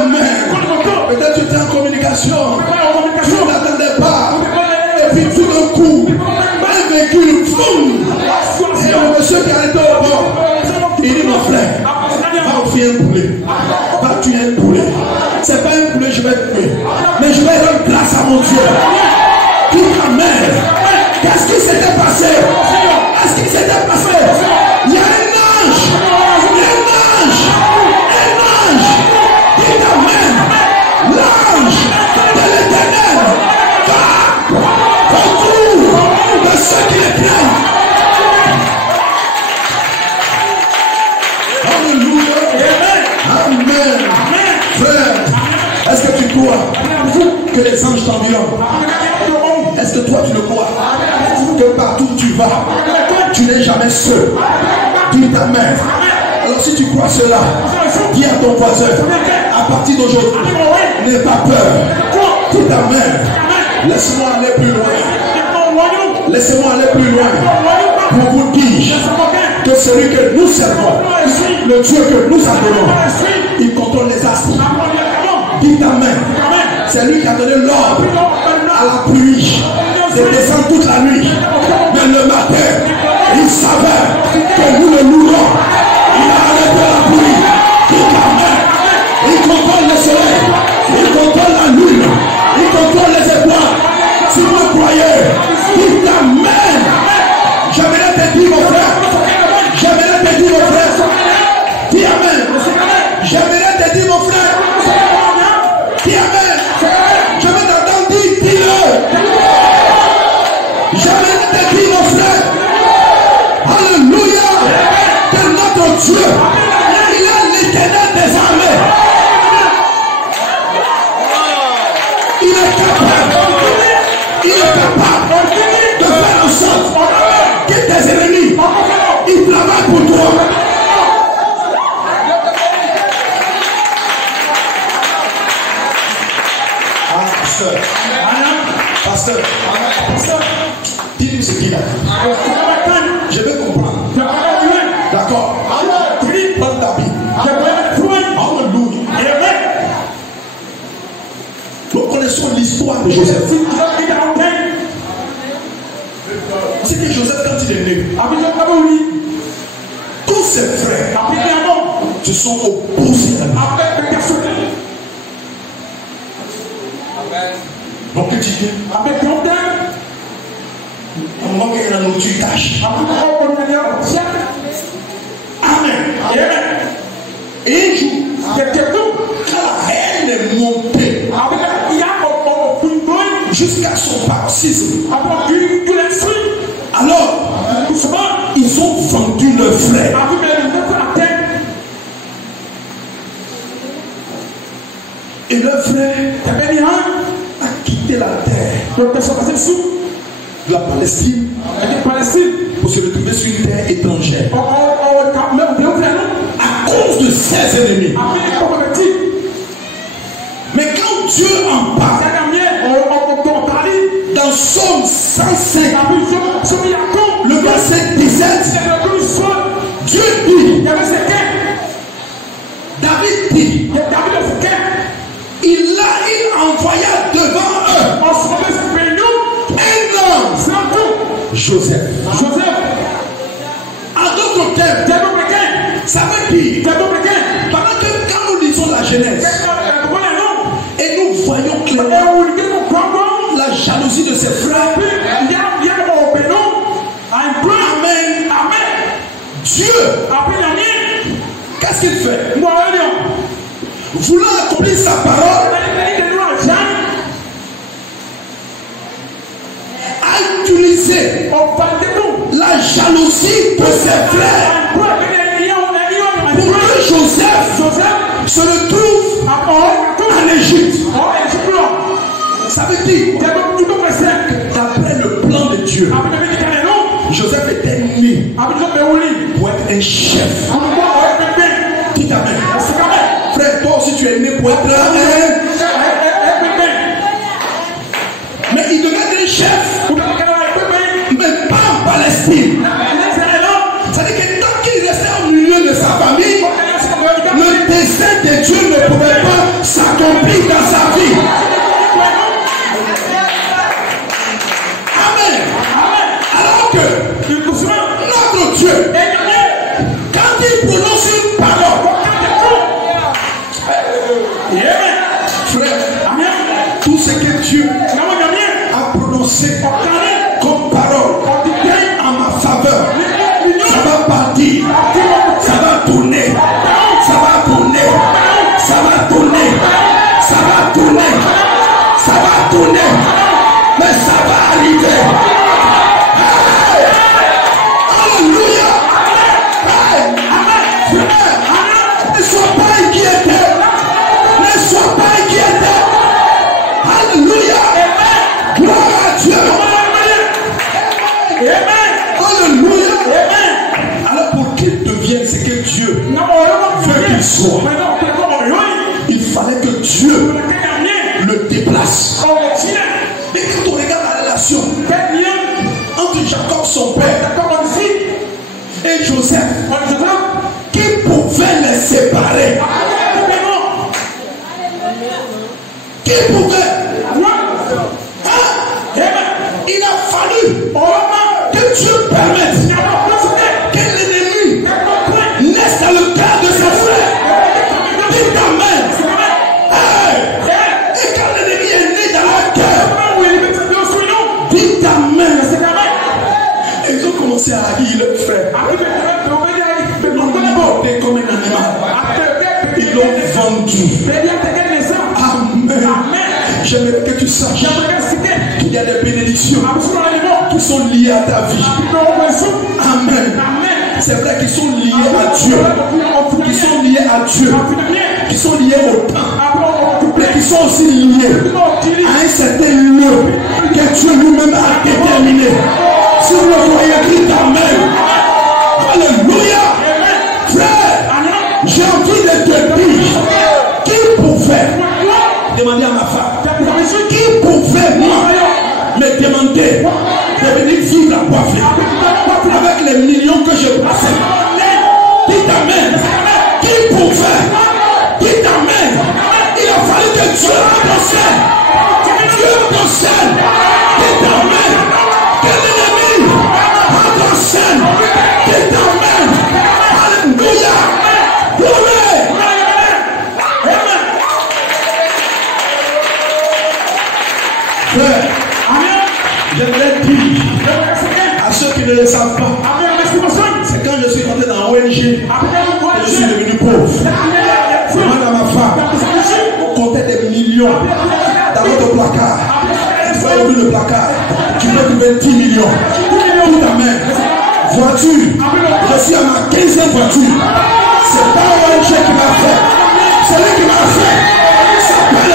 Amen. Peut-être tu étais en communication. Tu ne l'attendais pas. Et puis tout d'un coup, un véhicule, boum. Et le monsieur qui arrêté au bord, il dit mon frère, va au fier un poulet. Va tuer un poulet. C'est pas un poulet, je vais tuer. Mais je vais rendre grâce à mon Dieu. Dis Amen. Qu'est-ce qui s'était passé? Qu'est-ce qui s'était passé? Il y a un ange. Dis Amen. L'ange de l'Éternel va autour de ceux qui le craignent. Alléluia. Amen. Frère, est-ce que tu crois que les anges t'environnent? Est-ce que toi tu le crois? Que partout où tu vas, tu n'es jamais seul. Dis Amen. Alors si tu crois cela, dis à ton voisin, à partir d'aujourd'hui, n'aie pas peur. Dis Amen. Laisse-moi aller plus loin. Laissez-moi aller plus loin pour vous dire que celui que nous servons, le Dieu que nous adorons, il contrôle les astres. Dis Amen. C'est lui qui a donné l'ordre à la pluie de descendre toute la nuit. Mais le matin, il savait que nous le louons. Il a arrêté la pluie. Dis Amen. Il contrôle le soleil. Il contrôle la lune. Il contrôle les étoiles. Si vous le croyez, dites Amen. J'aimerais te dire mon frère. J'aimerais te dire mon frère. Dis Amen. J'aimerais te dire mon frère. Dis Amen. Je vais t'entendre dire, dis-le. J'aimerais te dire mon frère. Alléluia. Que notre Dieu, il est l'Éternel des armées. Il est capable de faire en sorte que tes ennemis, ils travaillent pour toi. Pasteur, dis-lui ce qu'il a dit. Je vais comprendre. D'accord. Prends ta Bible. Alléluia. Nous connaissons l'histoire de Joseph. C'est que Joseph, quand il est né, tous ses frères se sont opposés à lui. Donc tu dis, on va gagner la nourriture tâche. Amen. Et un jour, quand la haine est montée jusqu'à son paroxysme, alors ils ont vendu leur frère. Et le frère a quitté la terre de la Palestine pour se retrouver sur une terre étrangère à cause de ses ennemis. Mais quand Dieu en parle dans Psaume 105, le verset 17, Dieu dit, David dit, il envoya devant eux un homme, Joseph. En d'autres termes, ça veut dire, pendant que quand nous lisons la Genèse, et nous voyons clairement la jalousie de ses frères, amen, Dieu, qu'est-ce qu'il fait? Voulant accomplir sa parole, a utilisé la jalousie de ses frères pour que Joseph se retrouve en Égypte. Ça veut dire, d'après le plan de Dieu, Joseph était né pour être un chef. Dis amen. Frère, toi aussi tu es né pour être un. Mais il devait être un chef, mais pas en Palestine. C'est-à-dire que tant qu'il restait au milieu de sa famille, le dessein de Dieu ne pouvait pas s'accomplir dans sa vie. Amen. Alors que notre Dieu, quand il prononce une parole, frère, tout ce que Dieu a prononcé comme parole en ma faveur, ça va partir, ça va tourner, ça va tourner, ça va tourner, ça va tourner, ça va tourner, mais ça va arriver. Hey! Alléluia! Hey! Frère, ne sois pas inquiété, ne sois pas inquiété. Alléluia! Gloire à Dieu! Alléluia! Alors pour qu'il devienne ce que Dieu veut qu'il soit, il fallait que Dieu le déplace. Mais quand on regarde la relation entre Jacob, son père, et Joseph, qui pouvait les séparer? Qui pouvait? Il a fallu que Dieu permette que l'ennemi naisse dans le cœur de ses frères. Dites amen. Et quand l'ennemi est né dans leur cœur, dites amen. Et ils ont commencé à haïr leur frère. Ils l'ont porté comme un animal. Ils l'ont vendu. Amen. J'aimerais que tu saches qu'il y a des bénédictions qui sont liées à ta vie. Amen. C'est vrai qu'ils sont liés à Dieu. Qui sont liés à Dieu. Qui sont liés au temps. Mais qui sont aussi liés à un certain lieu que Dieu lui-même a déterminé. Si vous le voyez, dites amen. Alléluia. Frère, j'ai envie de te dire qui pouvait demander à ma femme, qui pouvait moi me demander de venir vivre à Boisflé avec les millions que je passais. Dites amen. Qui pouvait? Dites amen. Il a fallu que Dieu procède. Dieu procède. Dites amen. Que l'ennemi entre en scène. Dites amen. Alléluia. Gloire. Frère, j'aimerais dire à ceux qui ne le savent pas, c'est quand je suis rentré dans l'ONG, je suis devenu pauvre. Demande à ma femme, on comptait des millions dans votre placard. Il faut ouvrir le placard. Tu peux trouver 10 millions. Tout amen. Voiture, je suis à ma 15e voiture. C'est pas l'ONG qui m'a fait. C'est lui qui m'a fait. Il s'appelle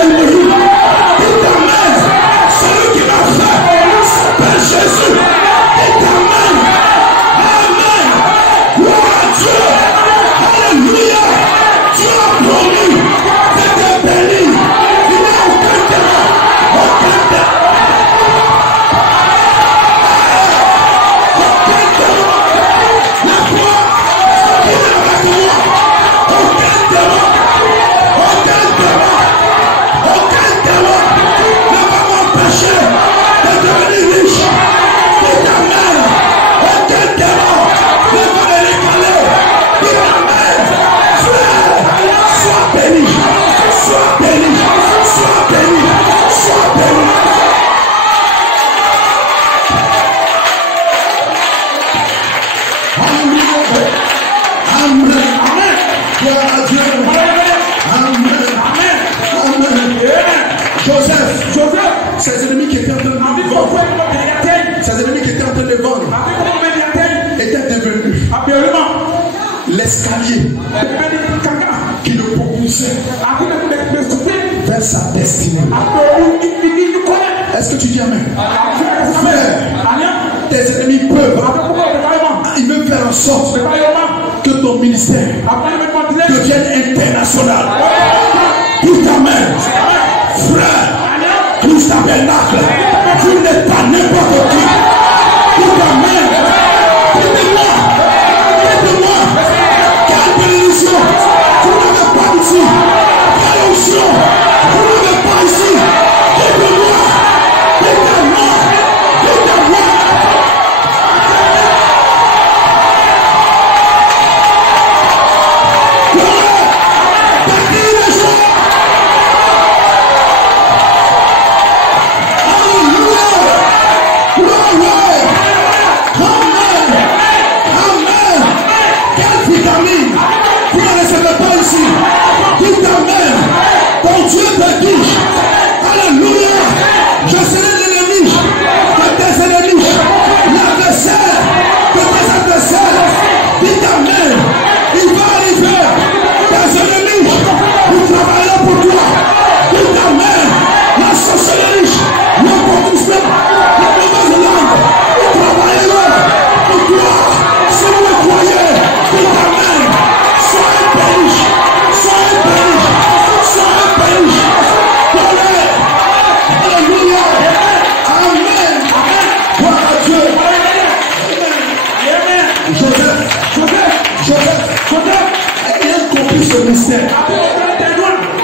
Amen. Gloire à Dieu. Amen. Joseph, ses ennemis qui étaient en train de le vendre, ses ennemis qui étaient en train de le vendre, étaient devenus l'escalier qui le propulsait vers sa destinée. Est-ce que tu dis amen? Frère, tes ennemis peuvent, ils veulent faire en sorte que ton ministère devienne international. Dites amen. Frère, Christ tabernacle, vous n'êtes pas n'importe qui. Dites amen. Dites-moi, quelle bénédiction vous n'avez pas ici? Quelle onction vous n'avez pas ici? Dites-moi, dites-moi, dites-moi.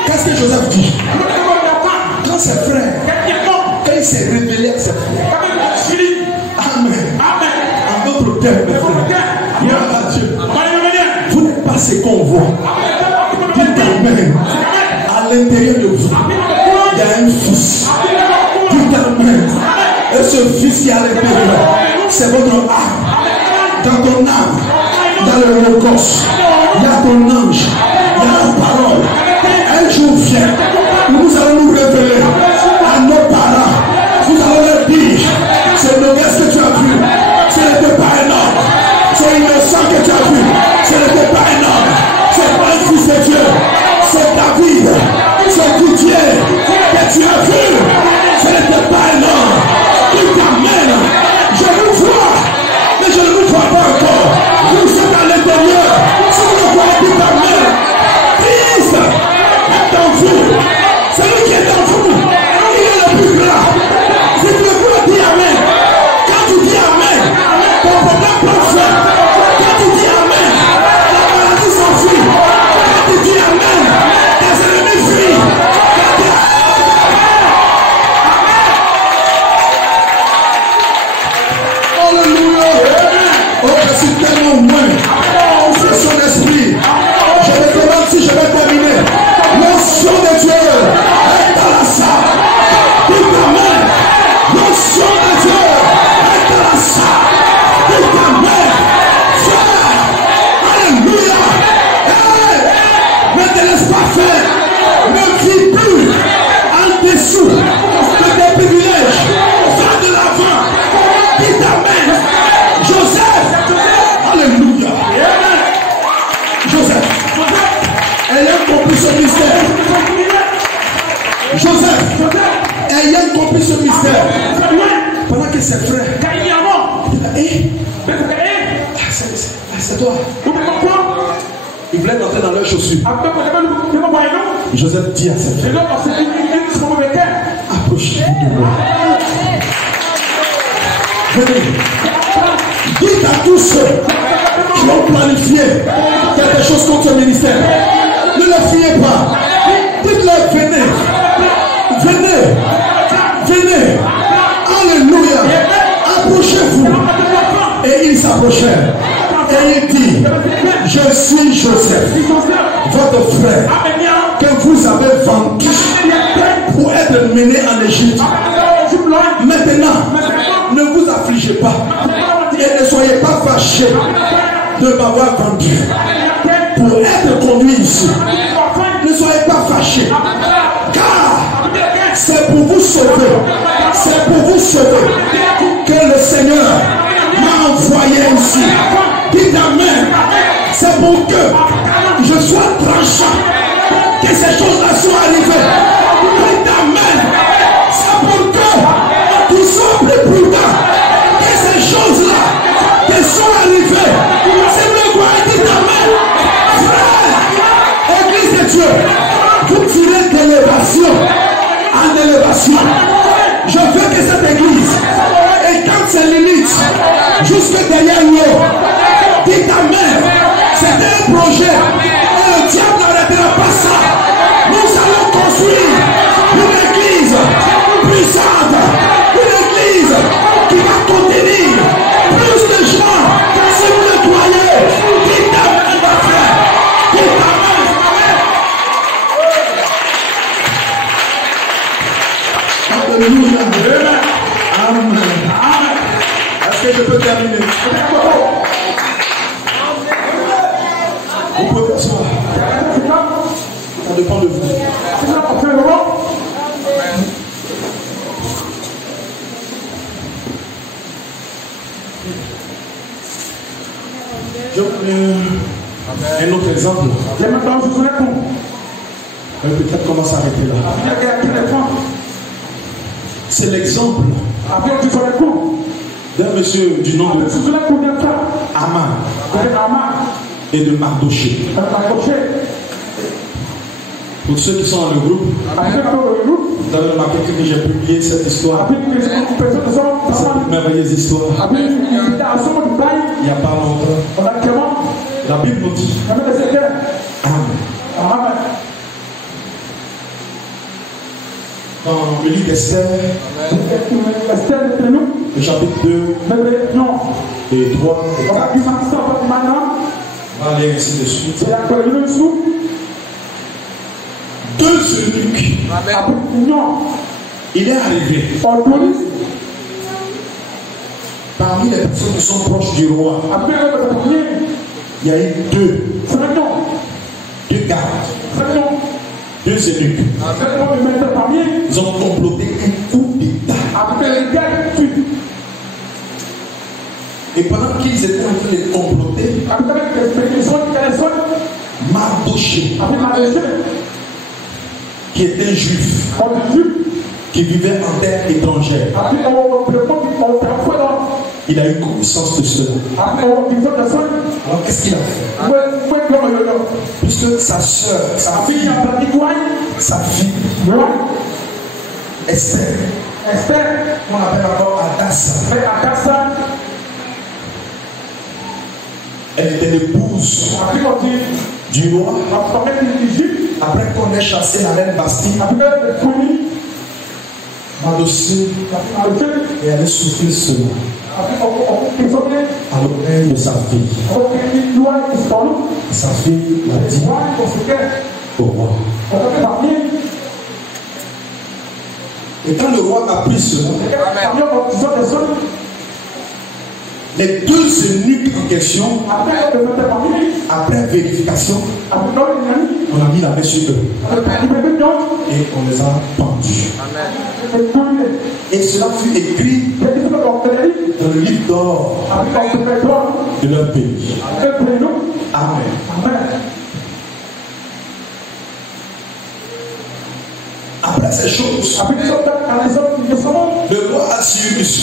Qu'est-ce que Joseph dit? Quand ses frères, quand il s'est révélé à ses frères, amen. En d'autres termes, mes frères, gloire à Dieu. Vous n'êtes pas ce qu'on voit. Dites amen. À l'intérieur de vous, il y a un fils. Dites amen. Et ce fils qui est à l'intérieur, c'est votre âme. Dans ton âme, dans le holocauste, il y a ton ange. Il y a la parole. Un jour vient où nous allons nous révéler à nos parents. Nous allons leur dire, c'est le ce que tu as vu. Ce n'était pas un homme. C'est innocent que tu as vu. Ce n'était pas un homme. C'est pas un fils de Dieu. C'est David. C'est Didier que tu as vu. Ce n'était pas un homme. Il t'amène. Je vous vois. Mais je ne vous vois pas encore. Vous êtes à l'intérieur. Si vous le voyez, il t'amène. Christ est en vous. Celui qui est en vous, il est le plus grand. Si tu le vois, dis amen. Quand tu dis amen, ton problème prend fin. Quand tu dis amen, la maladie s'enfuit. Quand tu dis amen, tes ennemis fuient. Alléluia. Oh, je suis tellement loin. C'est son esprit. Je me demande si je vais terminer. L'onction de Dieu est dans la salle. Dites amen. L'onction de Dieu est dans la salle. Dites amen. Frère. Alléluia. Hey. Ne te laisse pas faire. Ne vis plus en dessous de tes privilèges. Va de l'avant. Dites amen. Joseph. Alléluia. Joseph. Ayant compris ce mystère. Joseph, ayant compris ce mystère, pendant que ses frères, c'est toi. Il voulait entrer dans leurs chaussures. Joseph dit à ses frères, approchez-vous de moi. Venez. Dites à tous ceux qui ont planifié quelque chose contre ce ministère. Ne le fiez pas. Dites-leur, venez. Venez. Venez. Alléluia. Approchez-vous. Et ils s'approchèrent. Et il dit, je suis Joseph, votre frère, que vous avez vendu pour être mené en Égypte. Maintenant, ne vous affligez pas. Et ne soyez pas fâchés de m'avoir vendu pour être conduit ici. Ne soyez pas fâchés, car c'est pour vous sauver. C'est pour vous sauver que le Seigneur m'a envoyé ici. Dites amen. C'est pour que je sois tranchant, que ces choses-là soient arrivées. Dites amen. C'est pour que tu sois plus prudent, que ces choses-là te soient arrivées. C'est le quoi, dites amen. Frère, Église de Dieu, vous tirez d'élévation en élévation. Je veux que cette église étende ses limites jusque derrière nous. Dites amen. C'est un projet. Et le diable n'arrêtera pas ça. Nous allons construire une église puissante. Une église qui va contenir plus de gens. Si vous le croyez, dites amen, mon frère. Dites amen. Alléluia. Amen. Amen. Est-ce que je peux terminer? Vous pouvez s'asseoir. Ça dépend de vous. Je vous donne un autre exemple. Peut-être qu'on va s'arrêter là. C'est l'exemple d'un monsieur du nom de Aman et de Mardoché. Pour ceux qui sont dans le groupe, vous avez remarqué que j'ai publié cette histoire, cette merveilleuse histoire, il n'y a pas longtemps. La Bible nous dit Amen. Dans le livre d'Esther, le chapitre 2, et 3, et 4, on va aller ainsi de suite. Deux eunuques, il est arrivé parmi les personnes qui sont proches du roi. Il y a eu deux gardes, deux eunuques. Ils ont comploté un coup d'État. Et pendant qu'ils étaient en train de comploter, Mardoché, qui était un juif, qui vivait en terre étrangère, il a eu connaissance de cela. Alors qu'est-ce qu'il a fait? Puisque sa soeur, sa fille, Esther, qu'on appelle encore Adassa, elle était l'épouse du roi. Après qu'on ait chassé la reine Bastille, Mardoché et allait souffrir cela à l'oreille de sa fille. Sa fille l'a dit au roi. Et quand le roi a pris cela, les deux eunuques en question, après vérification, on a mis la main sur eux et on les a pendus. Et cela fut écrit dans le livre d'or de leur pays. Amen. Après ces choses, le roi Assyrus,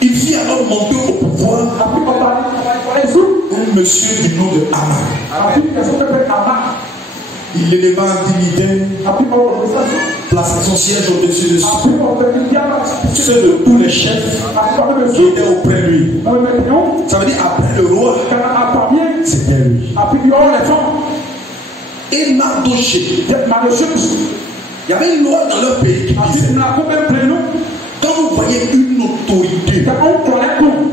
il fit alors monter au pouvoir un monsieur du nom de Aman. Il l'éleva en dignité, plaça son siège au-dessus de ceux de tous les chefs qui étaient auprès de lui. Ça veut dire après le roi, c'était lui. Et Mardoché, il y avait une loi dans leur pays qui disait, quand vous voyez une autorité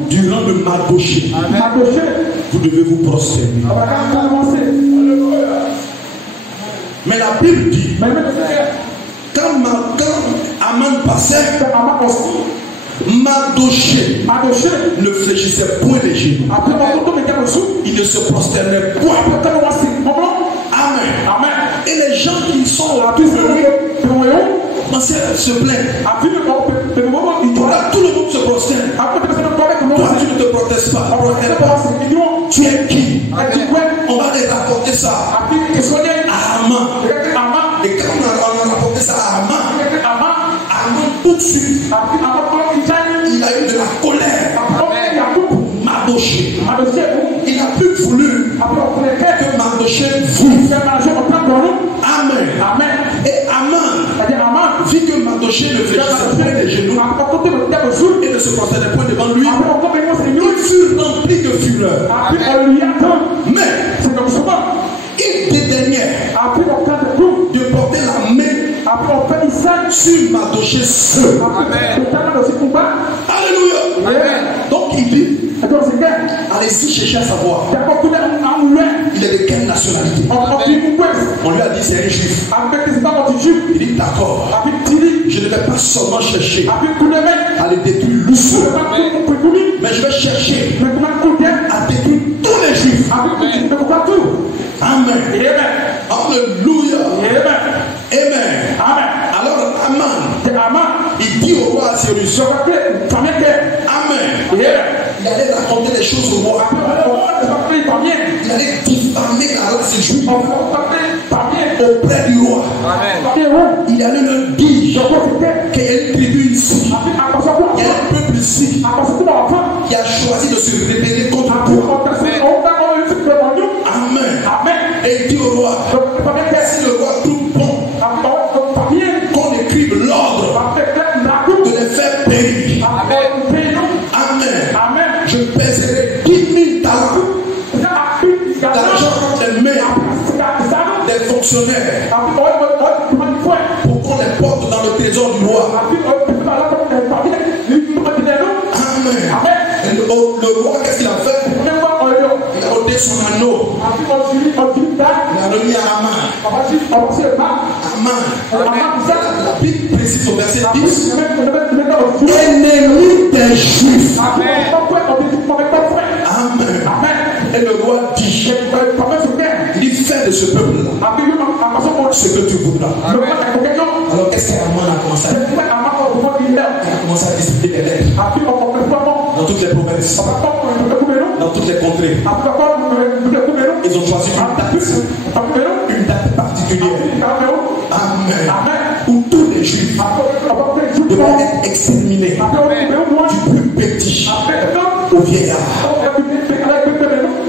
du rang de Mardoché, vous devez vous prosterner. Mais la Bible dit, quand Aman passait, Mardoché ne fléchissait point les genoux. Il ne se prosternait point. Amen. Amen. Et les gens qui sont autour de lui commençaient à se plaindre. Là, tout le monde se prosterne. Toi, tu ne te protestes pas. Tu es qui? On va les rapporter ça à Haman. Et quand on a rapporté ça à Haman, tout de suite, il a eu de la colère. Mardoché. Il a plus voulu que Mardoché voulût. Amen. Et Haman vit que Mardoché ne fléchissait point les genoux et ne se prosternait point devant lui. Il fut rempli de fureur. Mais il dédaignait de porter la main sur Mardoché seul. Alléluia. Donc il dit, allez-y chercher à savoir, il est de quelle nationalité. On lui a dit c'est un juif. Il dit d'accord, je ne vais pas seulement chercher à les détruire l'ousseau, mais je vais chercher à détruire tous les juifs. Amen. Alléluia. Amen. Alors Haman, il dit au roi Cyrus, amen. Il allait raconter les choses au roi. Il allait diffamer la race juive auprès du roi. Il allait leur dire qu'il y a une tribu ici, il y a un peuple ici qui a choisi de se rébeller contre toi. Amen. Et il dit au roi, si le roi trouve bon qu'on écrive l'ordre de les faire périr. Amen. Je pèserai 10 000 talents d'argent entre les mains des fonctionnaires pour qu'on les porte dans le trésor du roi. Amen. Et le roi, qu'est-ce qu'il a fait? Il a ôté son anneau. Il a remis à Haman. La Bible précise au verset 10. Ennemi des Juifs. Amen. Et le roi dit, il fait de ce peuple-là ce que tu voudras. Alors qu'est-ce qu'Haman a commencé à faire? Il a commencé à distribuer des lettres dans toutes les provinces, dans toutes les contrées. Ils ont choisi une date particulière. Amen. Où tous les Juifs devront être exterminés, du plus petit au vieillard.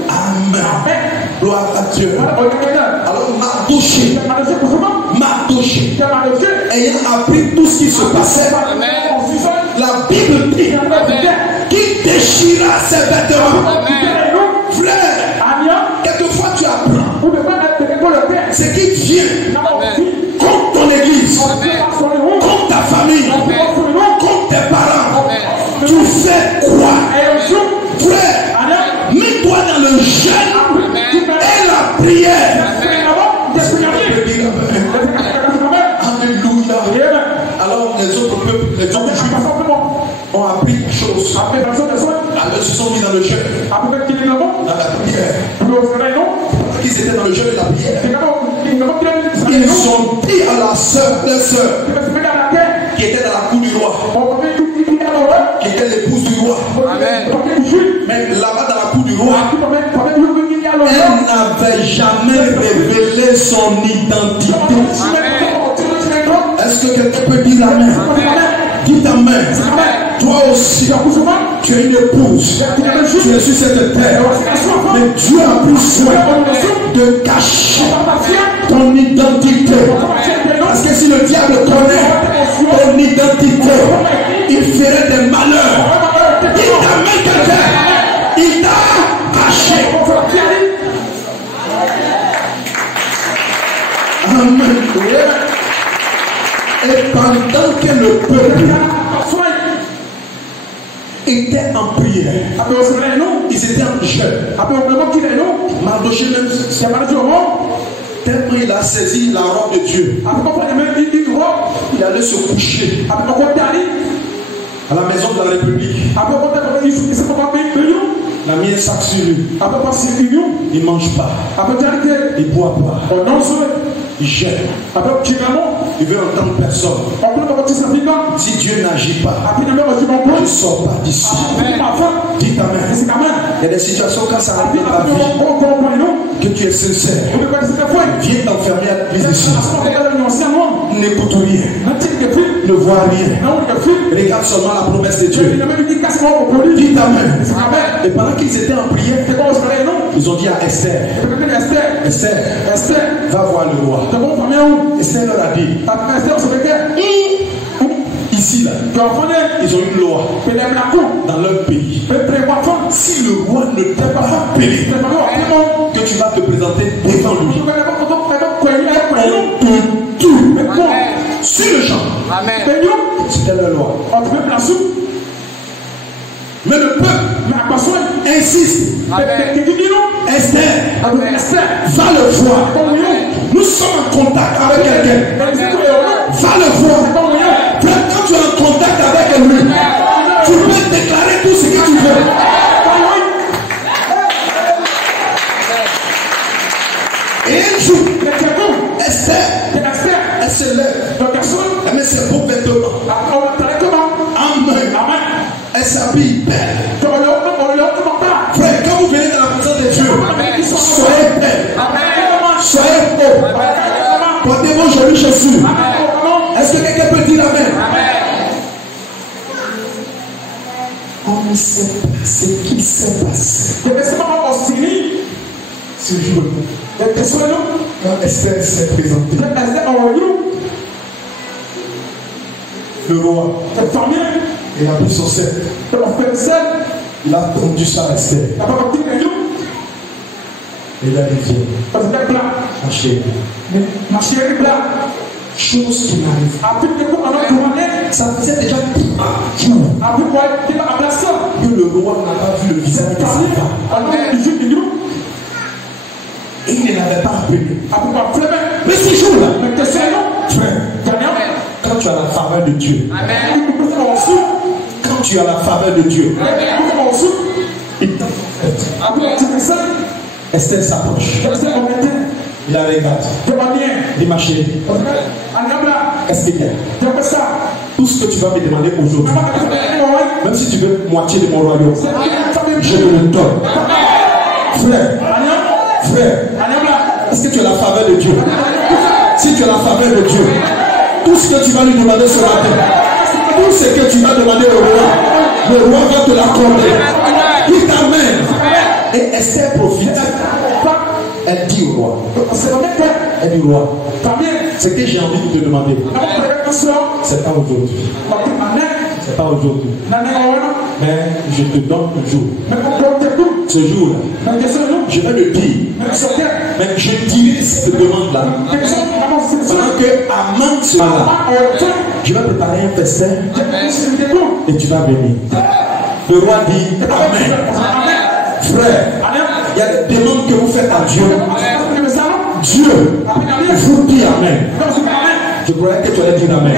Amen. Gloire à Dieu. Alors Mardoché, ayant appris tout ce qui se passait, la Bible dit qu'il déchira ses vêtements. Frère, quelquefois tu apprends ce qui vient contre ton église, contre ta famille, contre tes parents. Tu fais quoi? Frère, mets-toi dans le jeûne et la prière. Alléluia. Alors les autres peuples, les autres juifs ont appris des choses. Alors ils se sont mis dans le jeûne, dans la prière. Ils étaient dans le jeûne et la prière. Ils ont dit à la sœur, qui était dans la cour du roi, qui était l'épouse du roi. Mais là-bas dans la cour du roi, elle n'avait jamais révélé son identité. Est-ce que quelqu'un peut dire amen? Dis amen. Toi aussi, tu es une épouse. Tu es sur cette terre. Mais Dieu a pris soin de cacher ton identité. Parce que si le diable connaît ton identité, il ferait des malheurs. Il t'a mis quelqu'un. Il t'a caché. Amen. Et pendant que le peuple était en prière, ils étaient en jeûne. Mardoché même, tellement il a saisi la robe de Dieu, il allait se coucher. À la maison de la République, la mienne sac sur lui. Il ne mange pas. Il ne boit pas. Il gêne. Il veut entendre personne. Si Dieu n'agit pas, je ne sors pas d'ici. Dites amen. Il y a des situations quand ça arrive dans ta vie, que tu es sincère. Viens t'enfermer à l'église ici. N'écoute rien. Ne vois rien. Regarde seulement la promesse de Dieu. Dites amen. Et pendant qu'ils étaient en prière, ils ont dit à Esther, Esther, va voir le roi. Esther leur a dit, ici là, ils ont une loi dans leur pays. Si le roi ne t'a pas appelé, que tu vas te présenter devant lui, on te tue sur le champ. C'était leur loi. Mais le peuple insiste. Esther, va le voir. Nous sommes en contact avec quelqu'un. Va le voir. Quand tu es en contact avec lui, tu peux déclarer tout ce que tu veux. Et un jour, Esther, elle se lève. Elle met ses beaux vêtements. Amen. Elle s'habille belle. Frère, quand vous venez dans la présence de Dieu, soyez belle. Soyez beau. Portez vos jolies chaussures. Est-ce que quelqu'un peut dire amen? On ne sait pas ce qui s'est passé. Ce jour, quand Esther s'est présentée, le roi, il a pris son sceptre. Il a tendu ça à Esther. Il a dit, ma chérie, chose qui m'arrive. Ça faisait déjà 10 ans que le roi n'a pas vu le visage de sa femme. Et il ne l'avait pas appelé. Mais ce jour-là, frère, quand tu as la faveur de Dieu, quand tu as la faveur de Dieu, il t'a fait. Esther s'approche. Il la regarde. Il m'a chérie. Qu'est-ce qu'il y a? Tout ce que tu vas me demander aujourd'hui, même si tu veux moitié de mon royaume, je te le donne. Frère, est-ce que tu as la faveur de Dieu? Si tu as la faveur de Dieu, tout ce que tu vas lui demander ce matin, tout ce que tu vas demander au roi, le roi va te l'accorder. Il t'amène. Et Esther profite. Elle dit au roi, elle dit au roi, ce que j'ai envie de te demander, c'est pas aujourd'hui. C'est pas aujourd'hui. Mais je te donne un jour. Ce jour-là, je vais le dire. Mais je dirai cette demande-là. Pendant que Aman sera là, je vais préparer un festin et tu vas venir. Le roi dit amen. Frère, il y a des demandes que vous faites à Dieu. Dieu vous dit amen. Je croyais que tu allais dire amen.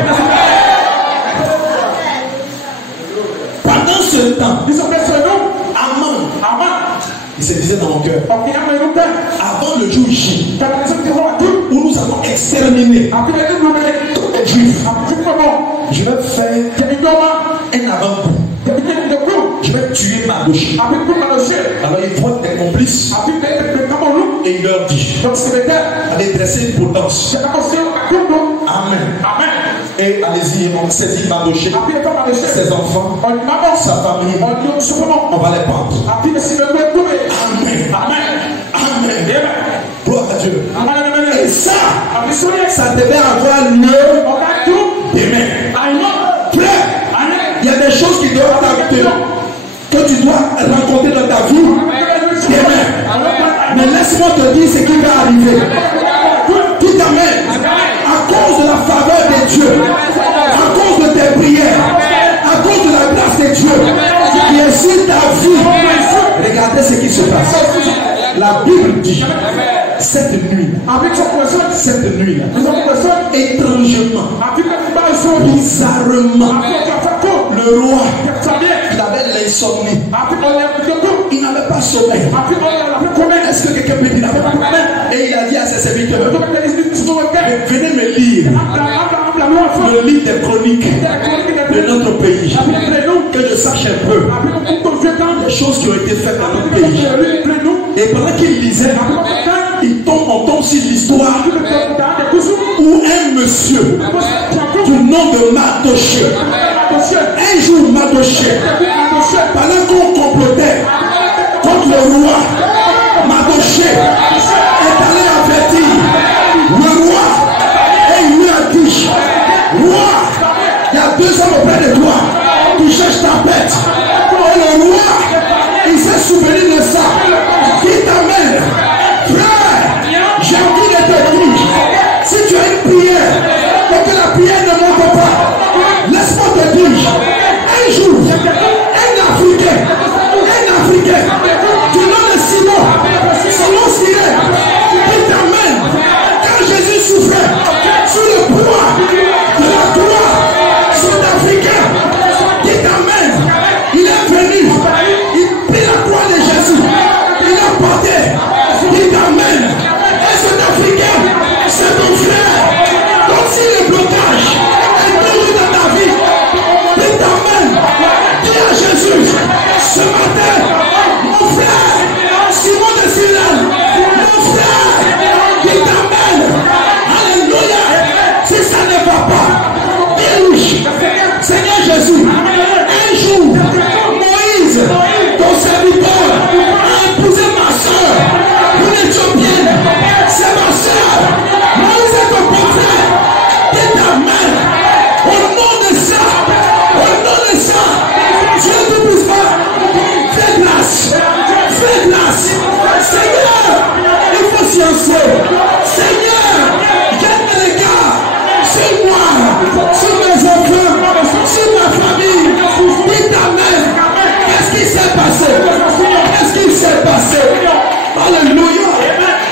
Pendant ce temps, Aman, il se disait dans mon cœur, avant le jour J, où nous allons exterminer tous les Juifs, je vais faire un avant-goût. Je vais tuer Mardochée. Alors il voit des complices et il leur dit, allez dresser une potence. Amen. Et allez-y, on saisit Mardochée, ses enfants, sa famille, on va les prendre. Amen. Gloire à Dieu. Et ça devait avoir lieu demain. Il y a des choses qui doivent t'arrêter, que tu dois rencontrer dans ta vie demain. Mais laisse-moi te dire ce qui va arriver. Tout amen. À cause de la faveur de Dieu, à cause de tes prières, à cause de la grâce de Dieu qui est sur ta vie, regardez ce qui se passe. La Bible dit, cette nuit-là, étrangement, bizarrement, le Le roi, il avait l'insomnie. Il n'avait pas sommeil. Est-ce que quelqu'un peut dire la Et il a dit à ses serviteurs, venez me lire le livre des chroniques de notre pays. Que je sache un peu les choses qui ont été faites dans notre pays. Et pendant qu'il lisait, on tombe sur l'histoire où un monsieur du nom de Mardochée, un jour Mardochée, pendant qu'on complotait contre le roi, Mardochée est allé avertir le roi et il lui a dit, roi, il y a 2 hommes auprès de toi qui cherchent ta bête. Et le roi, il s'est souvenu de ça. Qui t'amène, frère, j'ai envie de te dire, si tu as une prière, et que la prière ne monte pas, laisse-moi te dire, un jour, un Africain, du nom de Simon Sirène, qui t'amène, quand Jésus souffrait, sous le poids de la croix sud-africaine, qui t'amène, il est venu, il prit la croix de Jésus, il a porté, il t'amène, et cet Africain, c'est ton frère, donc si le blocage est toujours dans ta vie, il t'amène, dis à Jésus, ce matin, mon frère, Simon de Sirène, mon frère, il t'amène, alléluia, si ça ne va pas, dis-lui, Seigneur Jésus, un jour, Moïse, ton serviteur, a épousé ma soeur, une Éthiopienne, c'est ma soeur, Moïse est ton beau-frère, qui t'amène, au nom de ça, Dieu te pousse pas, fais grâce, Seigneur, il faut sciencer, Seigneur, j'aime les gars, sur moi, sur mes enfants, sur ma famille, il t'amène, qu'est-ce qui s'est passé, alléluia,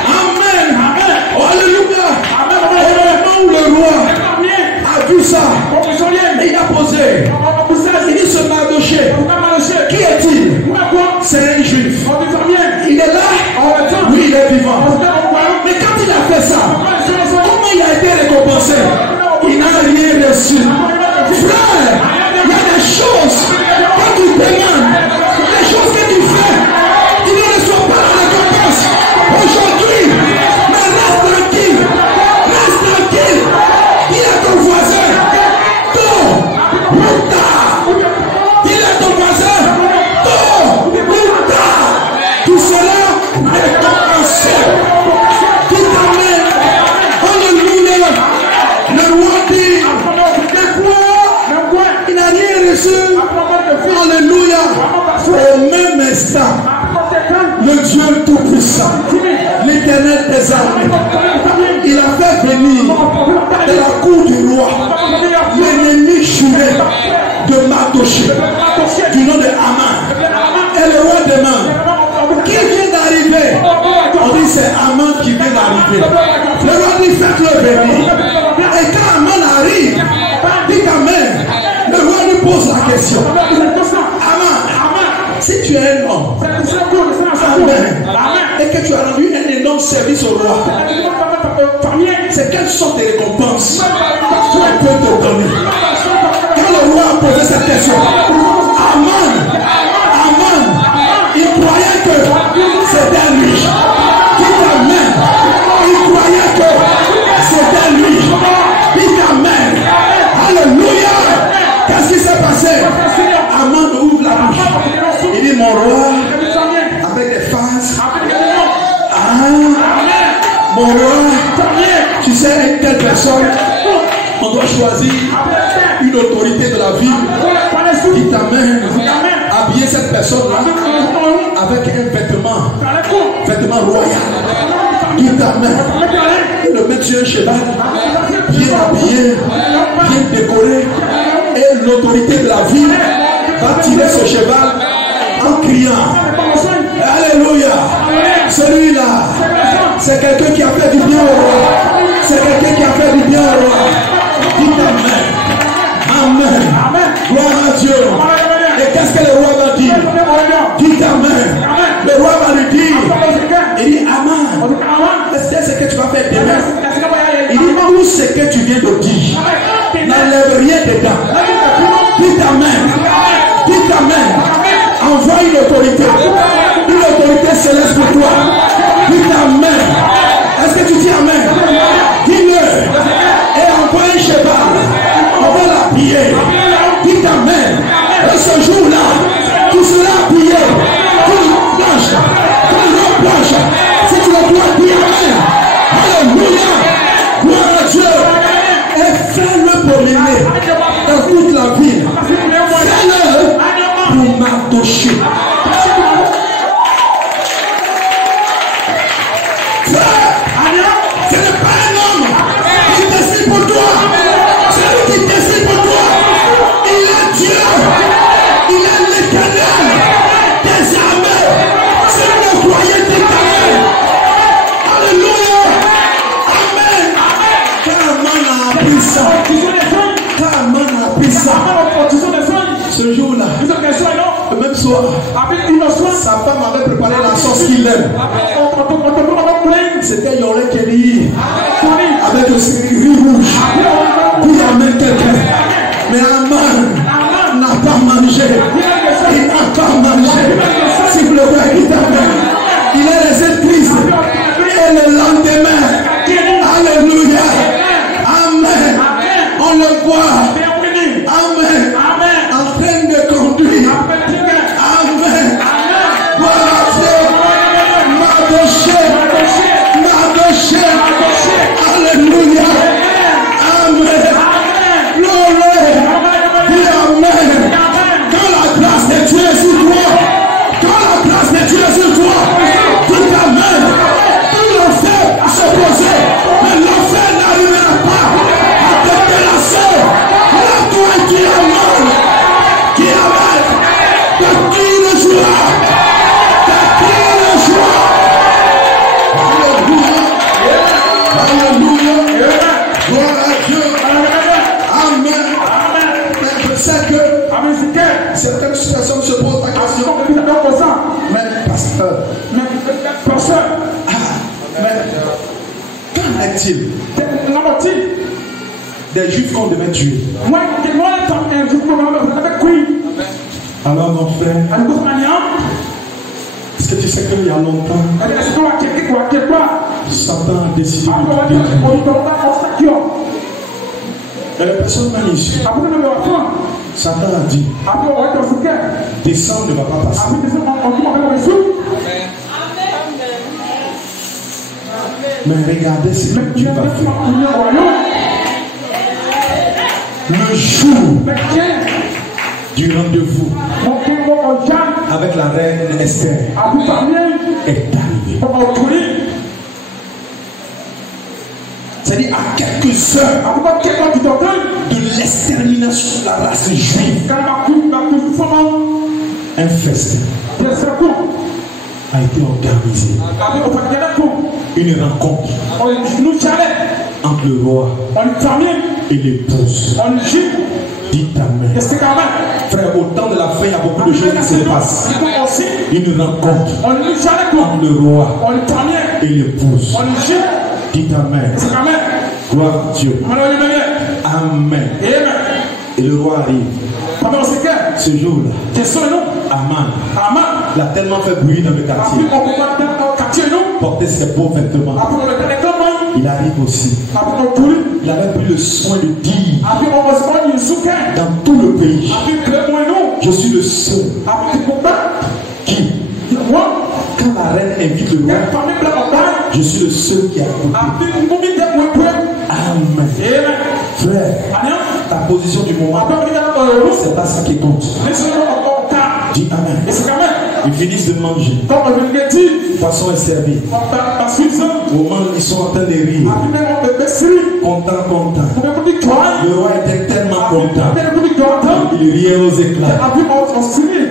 amen, alléluia, au moment où le roi a vu ça, il a posé, il dit ce Mardochée, qui est-il? C'est un juif, il est là, oui il est vivant, mais quand il a fait ça, comment il a été récompensé? Il n'a rien reçu. Frère, il y a des choses que tu demandes, des choses que tu fais, tu ne reçois pas la récompense aujourd'hui, mais reste tranquille, dis à ton voisin, dis à ton voisin, tu seras récompensé, qui t'amène, alléluia, le roi dit, il n'a rien reçu, alléluia, au même instant, le Dieu tout-puissant, l'Éternel des armées, il a fait venir de la cour du roi l'ennemi juré de Mardochée, du nom de Haman. Et le roi demande, qui vient d'arriver? On dit c'est Haman qui vient d'arriver. Le roi dit faites-le venir. Et quand Haman arrive, dit qu'Amen, le roi lui pose la question. Haman, si tu es un homme, Amen, et que tu as rendu un énorme service au roi, c'est quelle sorte de récompense qu'on peut te donner? Quand le roi a posé cette question, Haman, il croyait que c'était lui. Qui t'amène? Il croyait que c'était lui. Qui t'amène? Alléluia. Qu'est-ce qui s'est passé? Haman ouvre la bouche. Il dit mon roi, avec des faces. Mon roi, tu sais, une telle personne, on doit choisir une autorité de la ville qui t'amène à habiller cette personne-là avec un vêtement royal qui t'amène et le mettre sur un cheval, bien habillé, bien décoré, et l'autorité de la ville va tirer ce cheval en criant alléluia. Celui-là, c'est quelqu'un qui a fait du bien au roi. C'est quelqu'un qui a fait du bien au roi. Dites Amen. Amen. Gloire à Dieu. Et qu'est-ce que le roi va dire? Dites Amen. Le roi va lui dire, il dit Amen. Est-ce que c'est ce que tu vas faire demain? Il dit tout ce que tu viens de dire, n'enlève rien dedans. Dites Amen. Dites Amen. Envoie une autorité céleste pour toi. Dites Amen. Est-ce que tu dis Amen? Dis-le. Et envoie un cheval. On va l'appuyer. Dites Amen. Et ce jour-là, tu seras appuyé. Comme une planche. Si tu le dois, dis Amen. Alléluia. Gloire à Dieu. Et fais-le pour l'aimer dans toute la ville. Fais-le pour m'attacher. Ce n'est pas un homme qui décide pour toi. C'est lui qui décide pour toi. Il est Dieu. Il est l'Éternel des armées. Si vous le croyez, dites Amen. Alléluia. Amen. Car Amen a appris ça. Car Amen a appris ça. Ce jour-là, le même soir, sa femme avait préparé la sauce qu'il aime. C'était Yoré Kelly avec le riz rouge. Puis Amen quelqu'un. Mais Aman n'a pas mangé. Il n'a pas mangé. Si vous le voyez, il est resté triste. Et le lendemain, alléluia. Amen. On le voit. Amen. En train de conduire. Amen. Voilà. Alléluia. Amen. Gloire. Dis Amen. Quand la grâce de Dieu est sur toi, dis Amen. Tout l'enfer s'opposer, mais l'enfer n'arrivera pas à te délasser. Là, toi qui Amen. Qui Amen. De qui le joie. Alléluia. Gloire à Dieu. Amen. Mais c'est que certaines situations se posent la question. Mais pasteur. Qu'en est-il des juifs qu'on devait tuer? Alors mon frère, est-ce que tu sais qu'il y a longtemps, Satan a décidé de détruire. Et la personne m'a dit, Satan a dit, descendre ne va pas passer. Mais regardez ce que Dieu va faire. Le jour du rendez-vous avec la reine Esther est arrivé. C'est-à-dire à quelques heures de l'extermination de la race juive, un festin a été organisé. Une rencontre entre le roi et l'épouse. Dites Amen. Frère, au temps de la fin, il y a beaucoup de choses qui se passent. Une rencontre entre le roi et l'épouse. Dites Amen. Gloire à Dieu. Amen. Et le roi arrive. Ce jour-là, Aman l'a tellement fait bruit dans le quartier. Porter ses beaux vêtements. Il arrive aussi. Il avait pris le soin de dire dans tout le pays, je suis le seul qui, quand la reine invite le roi, je suis le seul qui a écouté. Amen. Frère, ta position du moment, c'est pas ça qui compte. Dis Amen. Ils finissent de manger. Le poisson est servi. Au moment où ils sont en train de rire, content. Le roi était tellement content. Il riait aux éclats.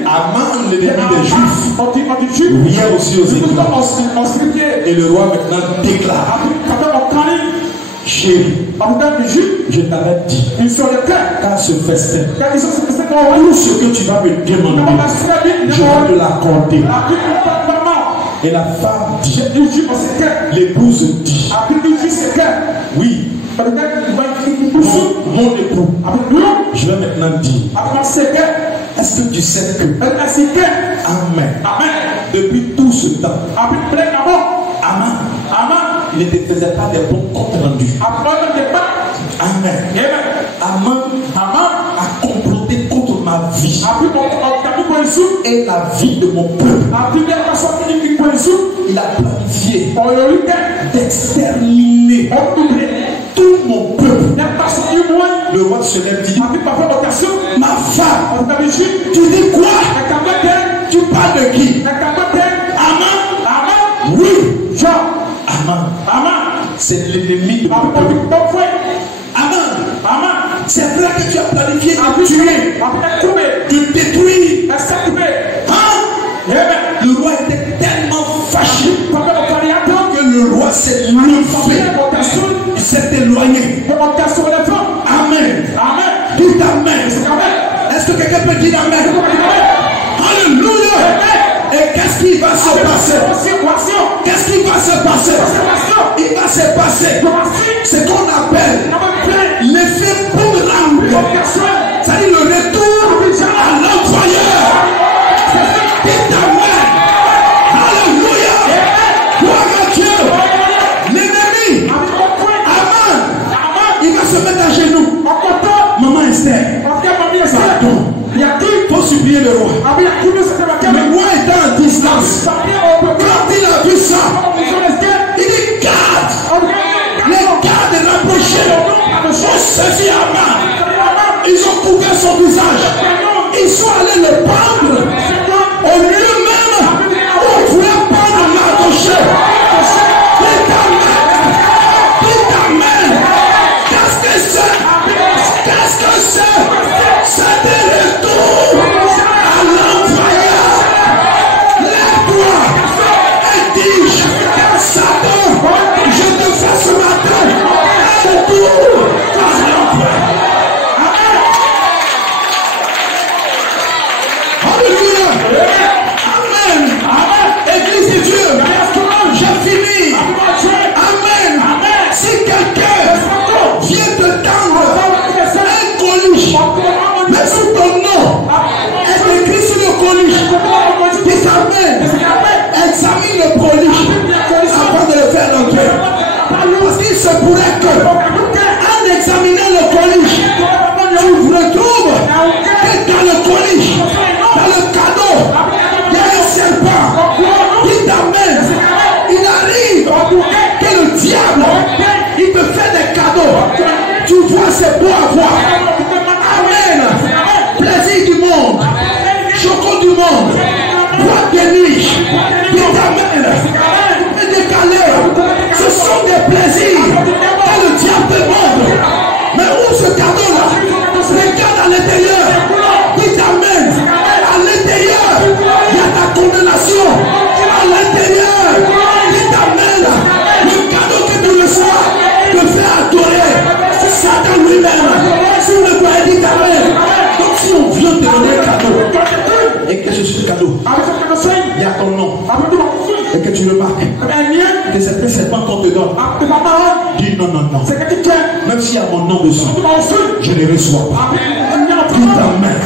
Aman, l'ennemi des Juifs, riait aussi aux éclats. Et le roi maintenant déclare Chérie, je t'avais dit, quand ce festin, tout ce que tu vas me demander, je vais te l'accorder. Et la femme dit, l'épouse dit, oui, mon époux, je vais maintenant dire, est-ce que tu sais que, Amen, depuis tout ce temps, Aman, il ne te faisait pas des bons comptes rendus. Amen. Aman a comploté contre ma vie et la vie de mon peuple. Il a planifié d'exterminer tout mon peuple. Le roi se lève et dit, ma femme, tu dis quoi? Tu parles de qui? Aman? Oui. Aman, c'est l'ennemi de mon peuple. Aman, c'est vrai que tu as planifié de tuer, de détruire. Le roi était tellement fâché que le roi s'est levé. Il s'est éloigné. Amen. Dites Amen. Est-ce que quelqu'un peut dire Amen? Alléluia. Et qu'est-ce qui va se passer? Qu'est-ce qui va se passer? Il va se passer ce qu'on appelle l'effet boomerang. C'est-à-dire le retour à l'envoyeur. Dites Amen. Alléluia. Gloire à Dieu. L'ennemi, Aman, il va se mettre à genoux. Maman Esther, pardon. Il faut supplier le roi. Le roi était en distance. Quand il a vu ça, il dit garde. Les gardes rapprochés ont saisi Aman. Ils ont couvert son visage. Ils sont allés le prendre au lieu même où on voulait prendre Mardochée. Dites Amen. Dites Amen. Qu'est-ce que c'est? Qu'est-ce que c'est? C'est des retours à l'envoyeur. Lève-toi et dis, Satan, je te fais ce matin un retour à l'envoyeur. Alléluia. Amen. Église de Dieu, j'ai fini. Amen. Si quelqu'un vient te tendre un colis, mais sous ton nom est écrit sur le colis, dis Amen. Examine le colis avant de le faire rentrer. Parce qu'il se pourrait que, en examinant le colis, tu retrouves que dans le colis, dans le cadeau, il y a un serpent. Dis Amen. Il arrive que le diable, il te fait des cadeaux. Tu vois, c'est beau à voir. Amen. Plaisir du monde, chocolat du monde, boîte de nuit. Dis Amen. Et décalé. Ce sont des plaisirs que le diable te montre. Mais où ce cadeau-là? Regarde à l'intérieur. Dis Amen. À l'intérieur, il y a ta condamnation. À l'intérieur, dis Amen. Le cadeau que tu reçois te fait adorer Satan lui-même. Si vous ne pouvez dire Amen. Donc si on vient te donner un cadeau, et que ce soit le cadeau, il y a ton nom, et que tu remarques que c'est un serpent qu'on te donne, dis non. Même s'il y a mon nom dessus, je ne les reçois pas. Dis Amen.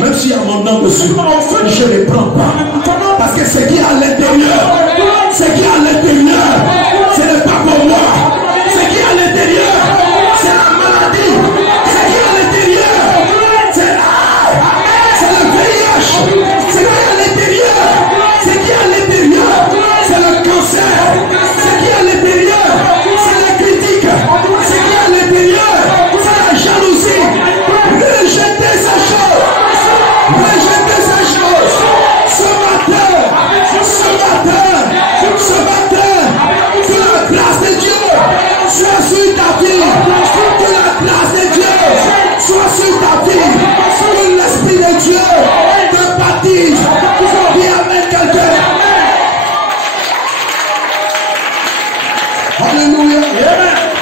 Même s'il y a mon nom dessus, je ne les prends pas. Parce que ce qui est à l'intérieur, ce qui est à l'intérieur, ce n'est pas pour moi. Ce qui est à l'intérieur, c'est la maladie. Ce qui est à l'intérieur, c'est le VIH. Ce qui est à l'intérieur, ce qui est à l'intérieur, c'est le cancer. Ce qui est à l'intérieur, c'est la critique. Ce qui est à l'intérieur, c'est la jalousie. Rejetez ces choses. Rejetez ces choses. Ce matin,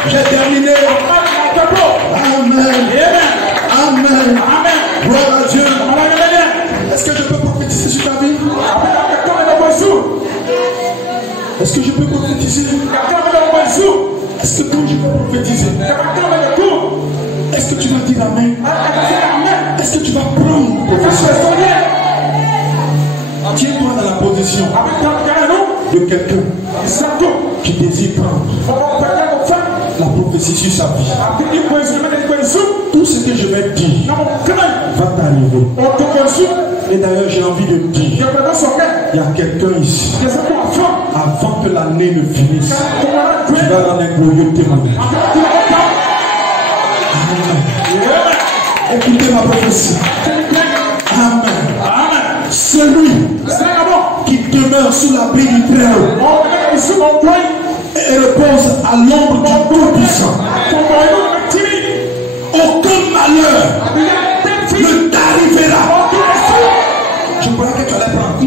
J'ai terminé. Amen. Amen. Gloire à Dieu. Est-ce que je peux prophétiser sur ta vie? Est-ce que je peux prophétiser? Est-ce que quand je peux prophétiser? Est-ce que tu vas dire Amen? Est-ce que tu vas prendre prophétie? Tiens-toi dans la position de quelqu'un qui désire prendre la prophétie sur sa vie. Tout ce que je vais dire va t'arriver. Et d'ailleurs, j'ai envie de dire, il y a quelqu'un ici, avant que l'année ne finisse, tu vas rendre un glorieux témoignage. Écoutez ma prophétie. Amen. Celui qui demeure sous l'abri du Très-Haut et repose à l'ombre du Tout-Puissant, aucun malheur ne t'arrivera. Je crois que tu allais prendre.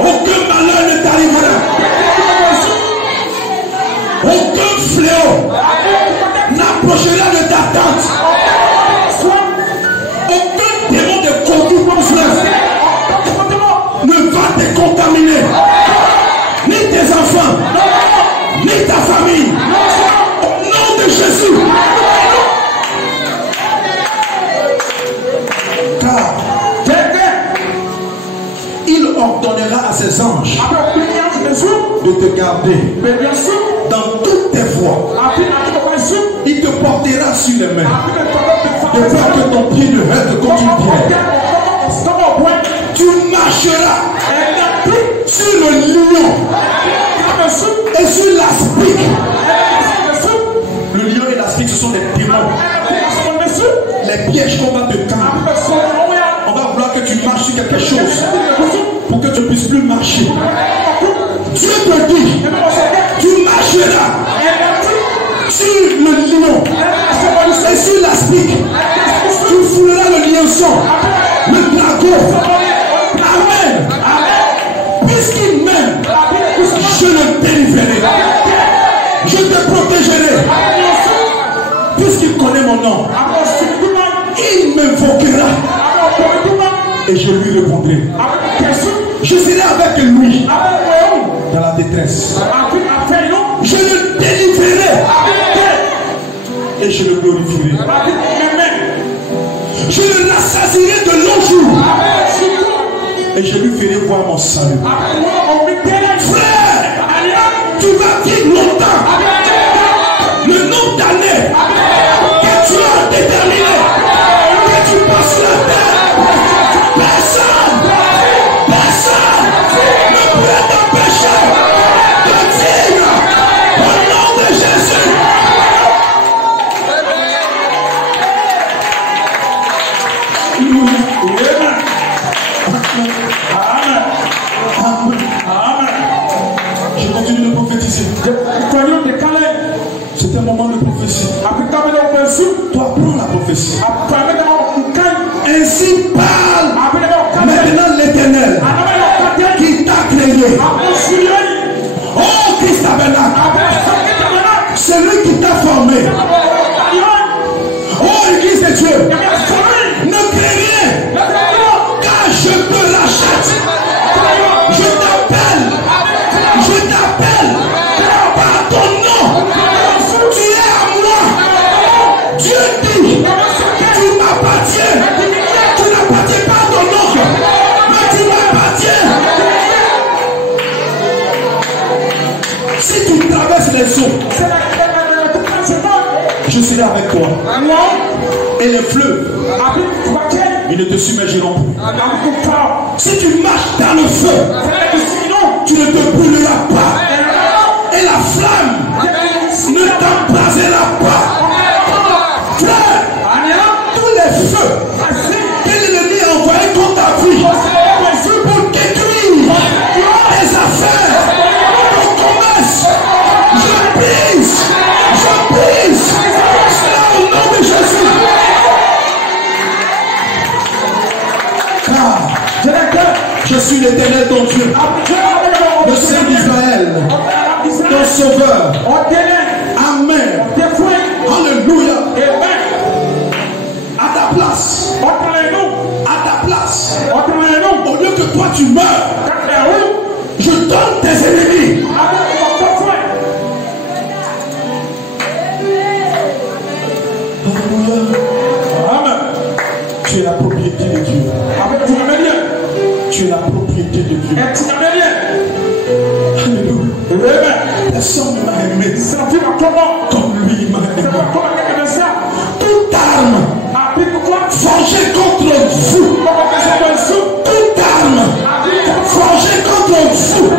Aucun malheur ne t'arrivera. Aucun fléau n'approchera de ta tente. Aucun démon de concupiscence ne va te contaminer. Ni tes enfants, ni ta famille. Au nom de Jésus. Car il ordonnera à ses anges de te garder dans toutes tes voies. Il te portera sur les mains, de peur que ton pied ne heurte contre une pierre. Tu marcheras sur le lion et sur l'aspic. Le lion et l'aspic, ce sont des démons. Les pièges qu'on va te tendre. On va vouloir que tu marches sur quelque chose pour que tu ne puisses plus marcher. Dieu te dit, tu marcheras sur le lion et sur l'aspic. Tu fouleras le liençon, le dragon. Amen. Puisqu'il m'aime, je le délivrerai. Je te protégerai. Puisqu'il connaît mon nom, il m'invoquera et je lui répondrai. Je serai avec lui dans la détresse. Je le délivrerai et je le glorifierai. Je le rassasierai de longs jours et je lui ferai voir mon salut. Frère, tu vas vivre longtemps. Le nombre d'années que tu as déterminé, que tu passes sur la terre, personne ne pourra t'empêcher de vivre au nom de Jésus. Je continue de prophétiser. C'est un moment de prophétie. Toi, prends la prophétie. Ainsi parle maintenant l'Éternel qui t'a créé. Oh Christ tabernacle, celui qui t'a formé. Oh Église de Dieu, ne crée rien, car je te rachète. Je t'appelle par ton nom. Tu es à moi. Dieu dit, tu m'appartiens. Tu n'appartiens pas à ton oncle, mais tu m'appartiens. Si tu traverses les eaux, je serai avec toi. Et les fleuves, ils ne te submergeront plus. Si tu marches dans le feu, tu ne te brûleras pas. Et la flamme ne t'embrasera pas. Frère, tous les feux que l'ennemi a envoyés contre ta vie pour détruire tes affaires, ton commerce, je brise cela au nom de Jésus. Car je suis l'Éternel ton Dieu, le Saint d'Israël, ton Sauveur. toi tu meurs, je donne tes ennemis. Amen. Tu es la propriété de Dieu. Tu es la propriété de Dieu. Alléluia. Personne ne m'a aimé comme lui m'a aimé. Toute arme forgée contre vous, toute arme forgée contre vous,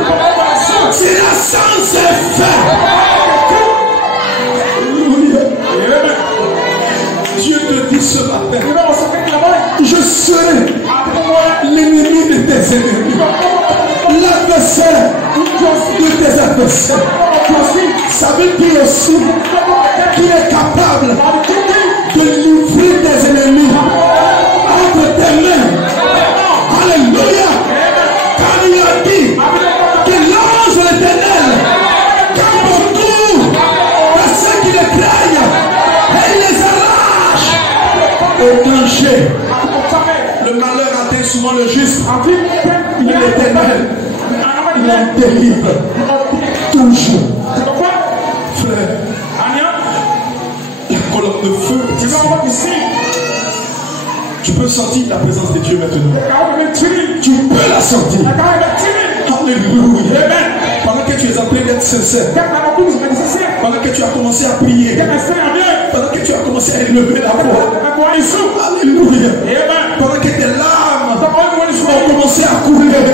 sera sans effet. Dieu te dit ce matin, je serai l'ennemi de tes ennemis, l'adversaire de tes adversaires. Ça veut dire aussi qu'il est capable de livrer tes ennemis entre tes mains. Alléluia. Car il a dit que l'ange de l'Éternel campe autour de ceux qui le craignent et il les arrache au danger. Le malheur atteint souvent le juste, mais l'Éternel, il en délivre toujours. Frère, la colonne de feu, tu peux sentir la présence de Dieu maintenant. Tu peux la sentir. Alléluia. Pendant que tu es en train d'être sincère, pendant que tu as commencé à prier, pendant que tu as commencé à élever la voix, alléluia. Pendant que tes larmes ont commencé à couler,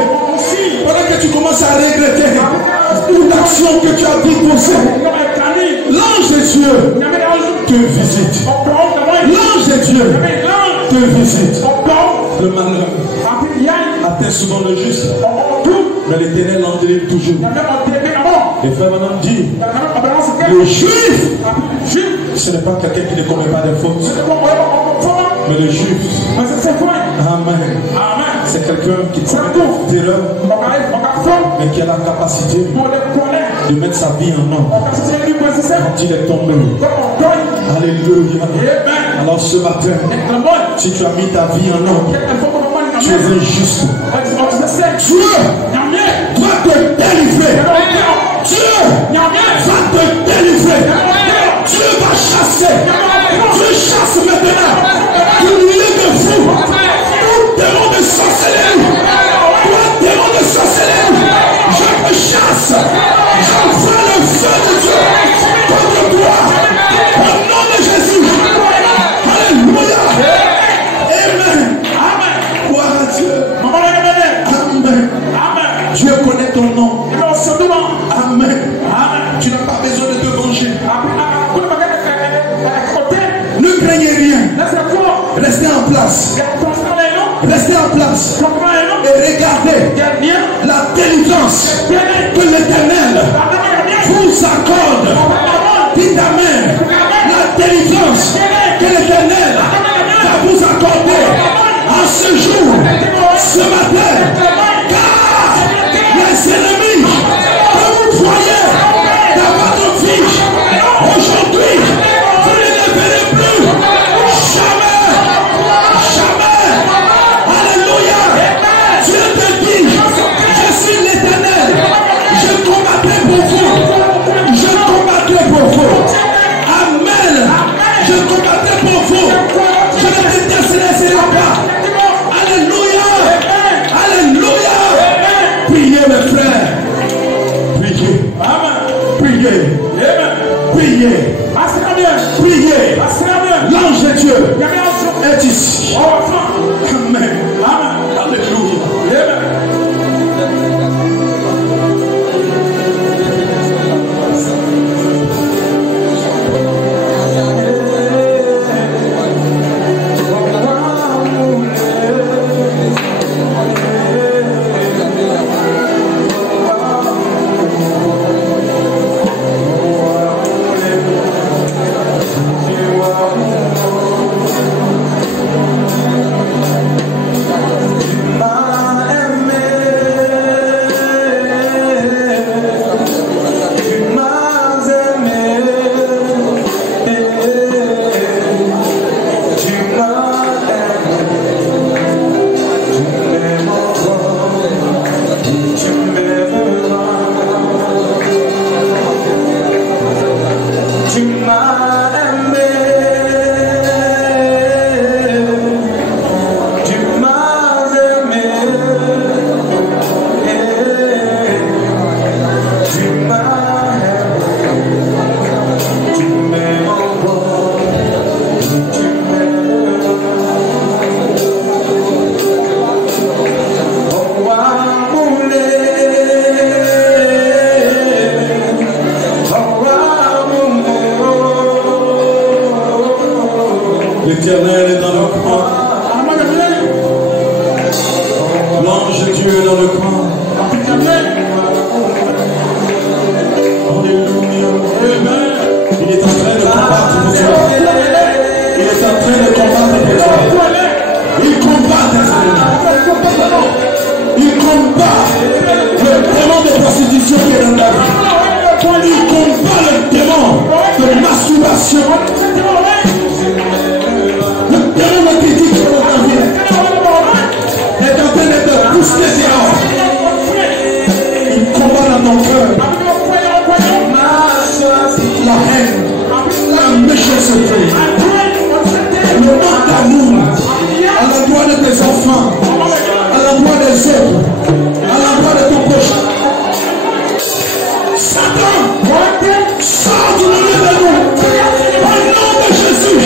pendant que tu commences à regretter une action que tu as déposée, l'ange de Dieu te visite. L'ange de Dieu te visite. Le malheur atteint souvent le juste, mais l'Éternel en délivre toujours. Les frères maintenant disent, le juif, ce n'est pas quelqu'un qui ne commet pas de fautes, mais le juif, amen, c'est quelqu'un qui commet des erreurs, mais qui a la capacité de mettre sa vie en ordre quand il est tombé. Alléluia. Alors ce matin, si tu as mis ta vie en ordre, tu es injuste. Dieu doit te délivrer. Dieu va te délivrer. Dieu va chasser. Dieu chasse maintenant du milieu de vous tout démon de sorcellerie. Tout démon de sorcellerie, je te chasse. J'envoie le feu de Dieu contre toi. Au nom de Jésus. Alléluia. Amen. Gloire à Dieu. Amen. Dieu connaît ton nom. Amen. Tu n'as pas besoin de te venger. Ne craignez rien. Restez en place. Restez en place. Et regardez la délivrance que l'Éternel vous accorde. Dites amen. La délivrance que l'Éternel va vous accorder en ce jour, ce matin. Car les ennemis que vous voyez dans votre vie aujourd'hui, vous ne les verrez plus. Jamais. Jamais. Alléluia. Dieu te dit, je suis l'Éternel. Je combattrai pour vous. Je combattrai pour vous. Amen. Je combattrai pour vous. Je ne détesterai pas. Alléluia. Alléluia. Priez mes frères. Priez. Priez. Priez. Priez. L'ange de Dieu est ici. Amen. Alléluia. I am L'Éternel est dans le coin. L'ange de Dieu est dans le coin. Alléluia. Il est en train de combattre pour toi. Il est en train de combattre pour toi. Il combat tes ennemis. Il combat le démon de prostitution qui est dans ta vie. Il combat le démon de masturbation. Le démon de critique qui est dans ta vie. Il est en train de te pousser dehors. Il combat dans ton cœur la haine, la méchanceté, le manque d'amour à l'endroit de tes enfants, à l'endroit des autres, à l'endroit de ton prochain. Satan, sors du milieu de nous, au nom de Jésus.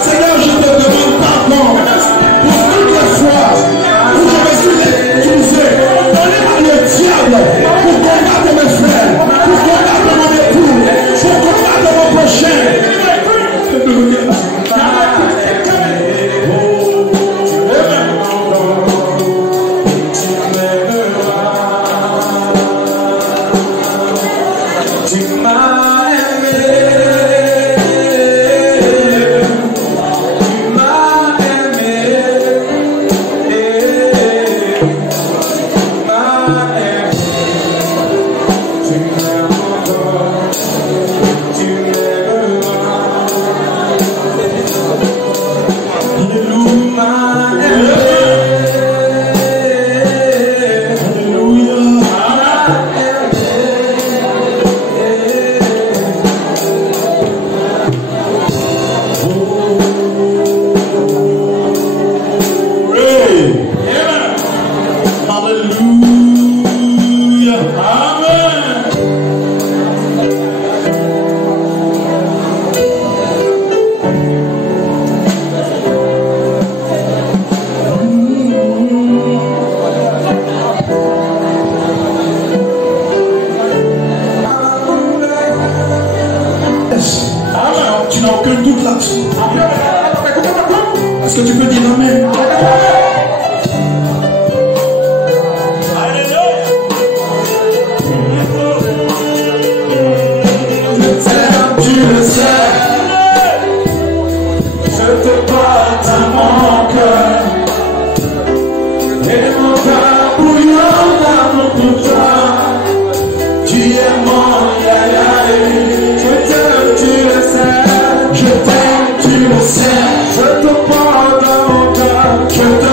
Seigneur, je te demande pardon pour toutes les fois où je me suis utilisé par le diable pour combattre mes frères, pour combattre mon époux, pour combattre mon prochain. Tu n'as aucun doute là-dessus. Est-ce que tu peux dire amen? Tu le sais, je te porte à mon cœur et mon cœur bouillonne d'amour pour toi. Tu es mon yaya, je t'aime, tu le sais, je t'aime, tu le sais, je te porte à mon cœur, je te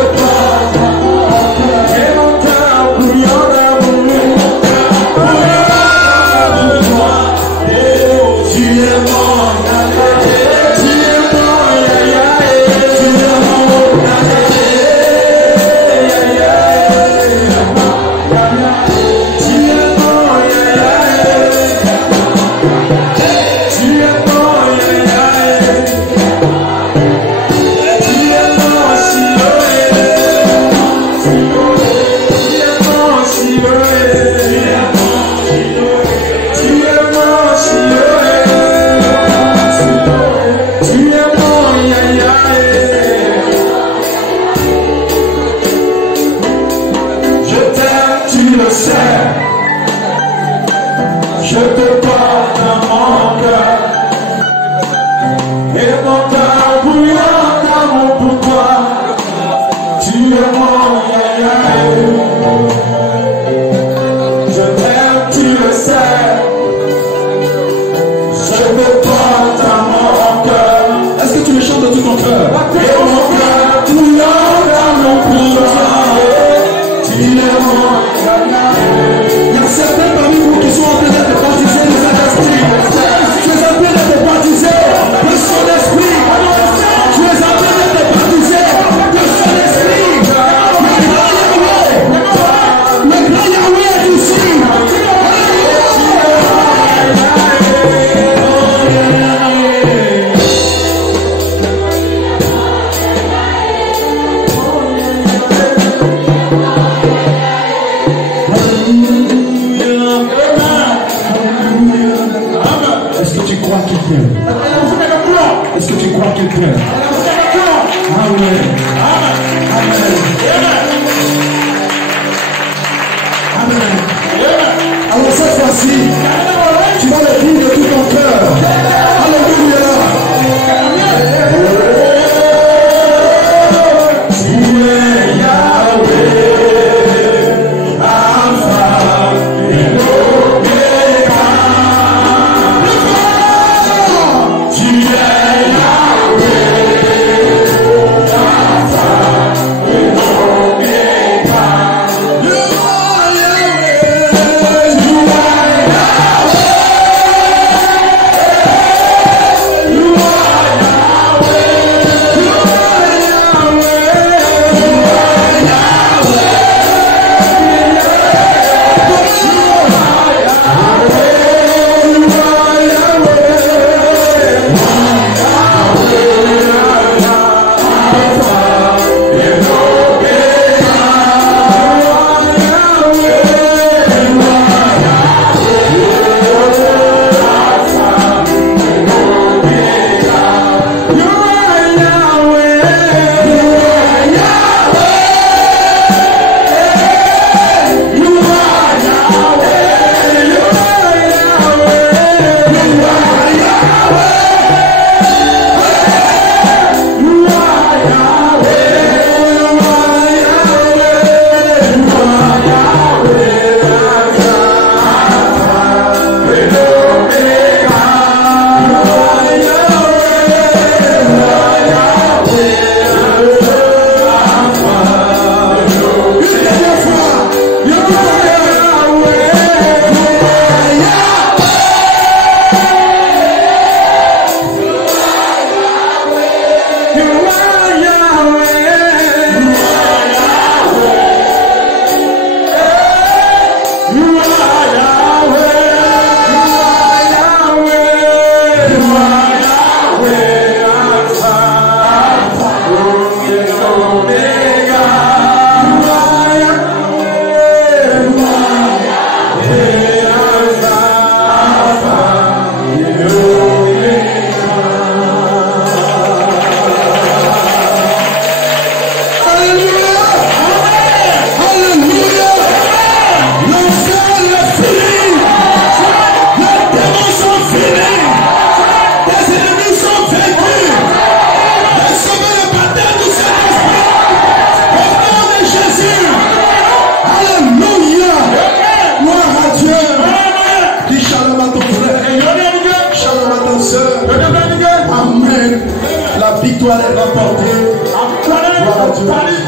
merci. Tu vas le dire de tout ton cœur. Alléluia. Amen. La victoire est remportée. Gloire à Dieu.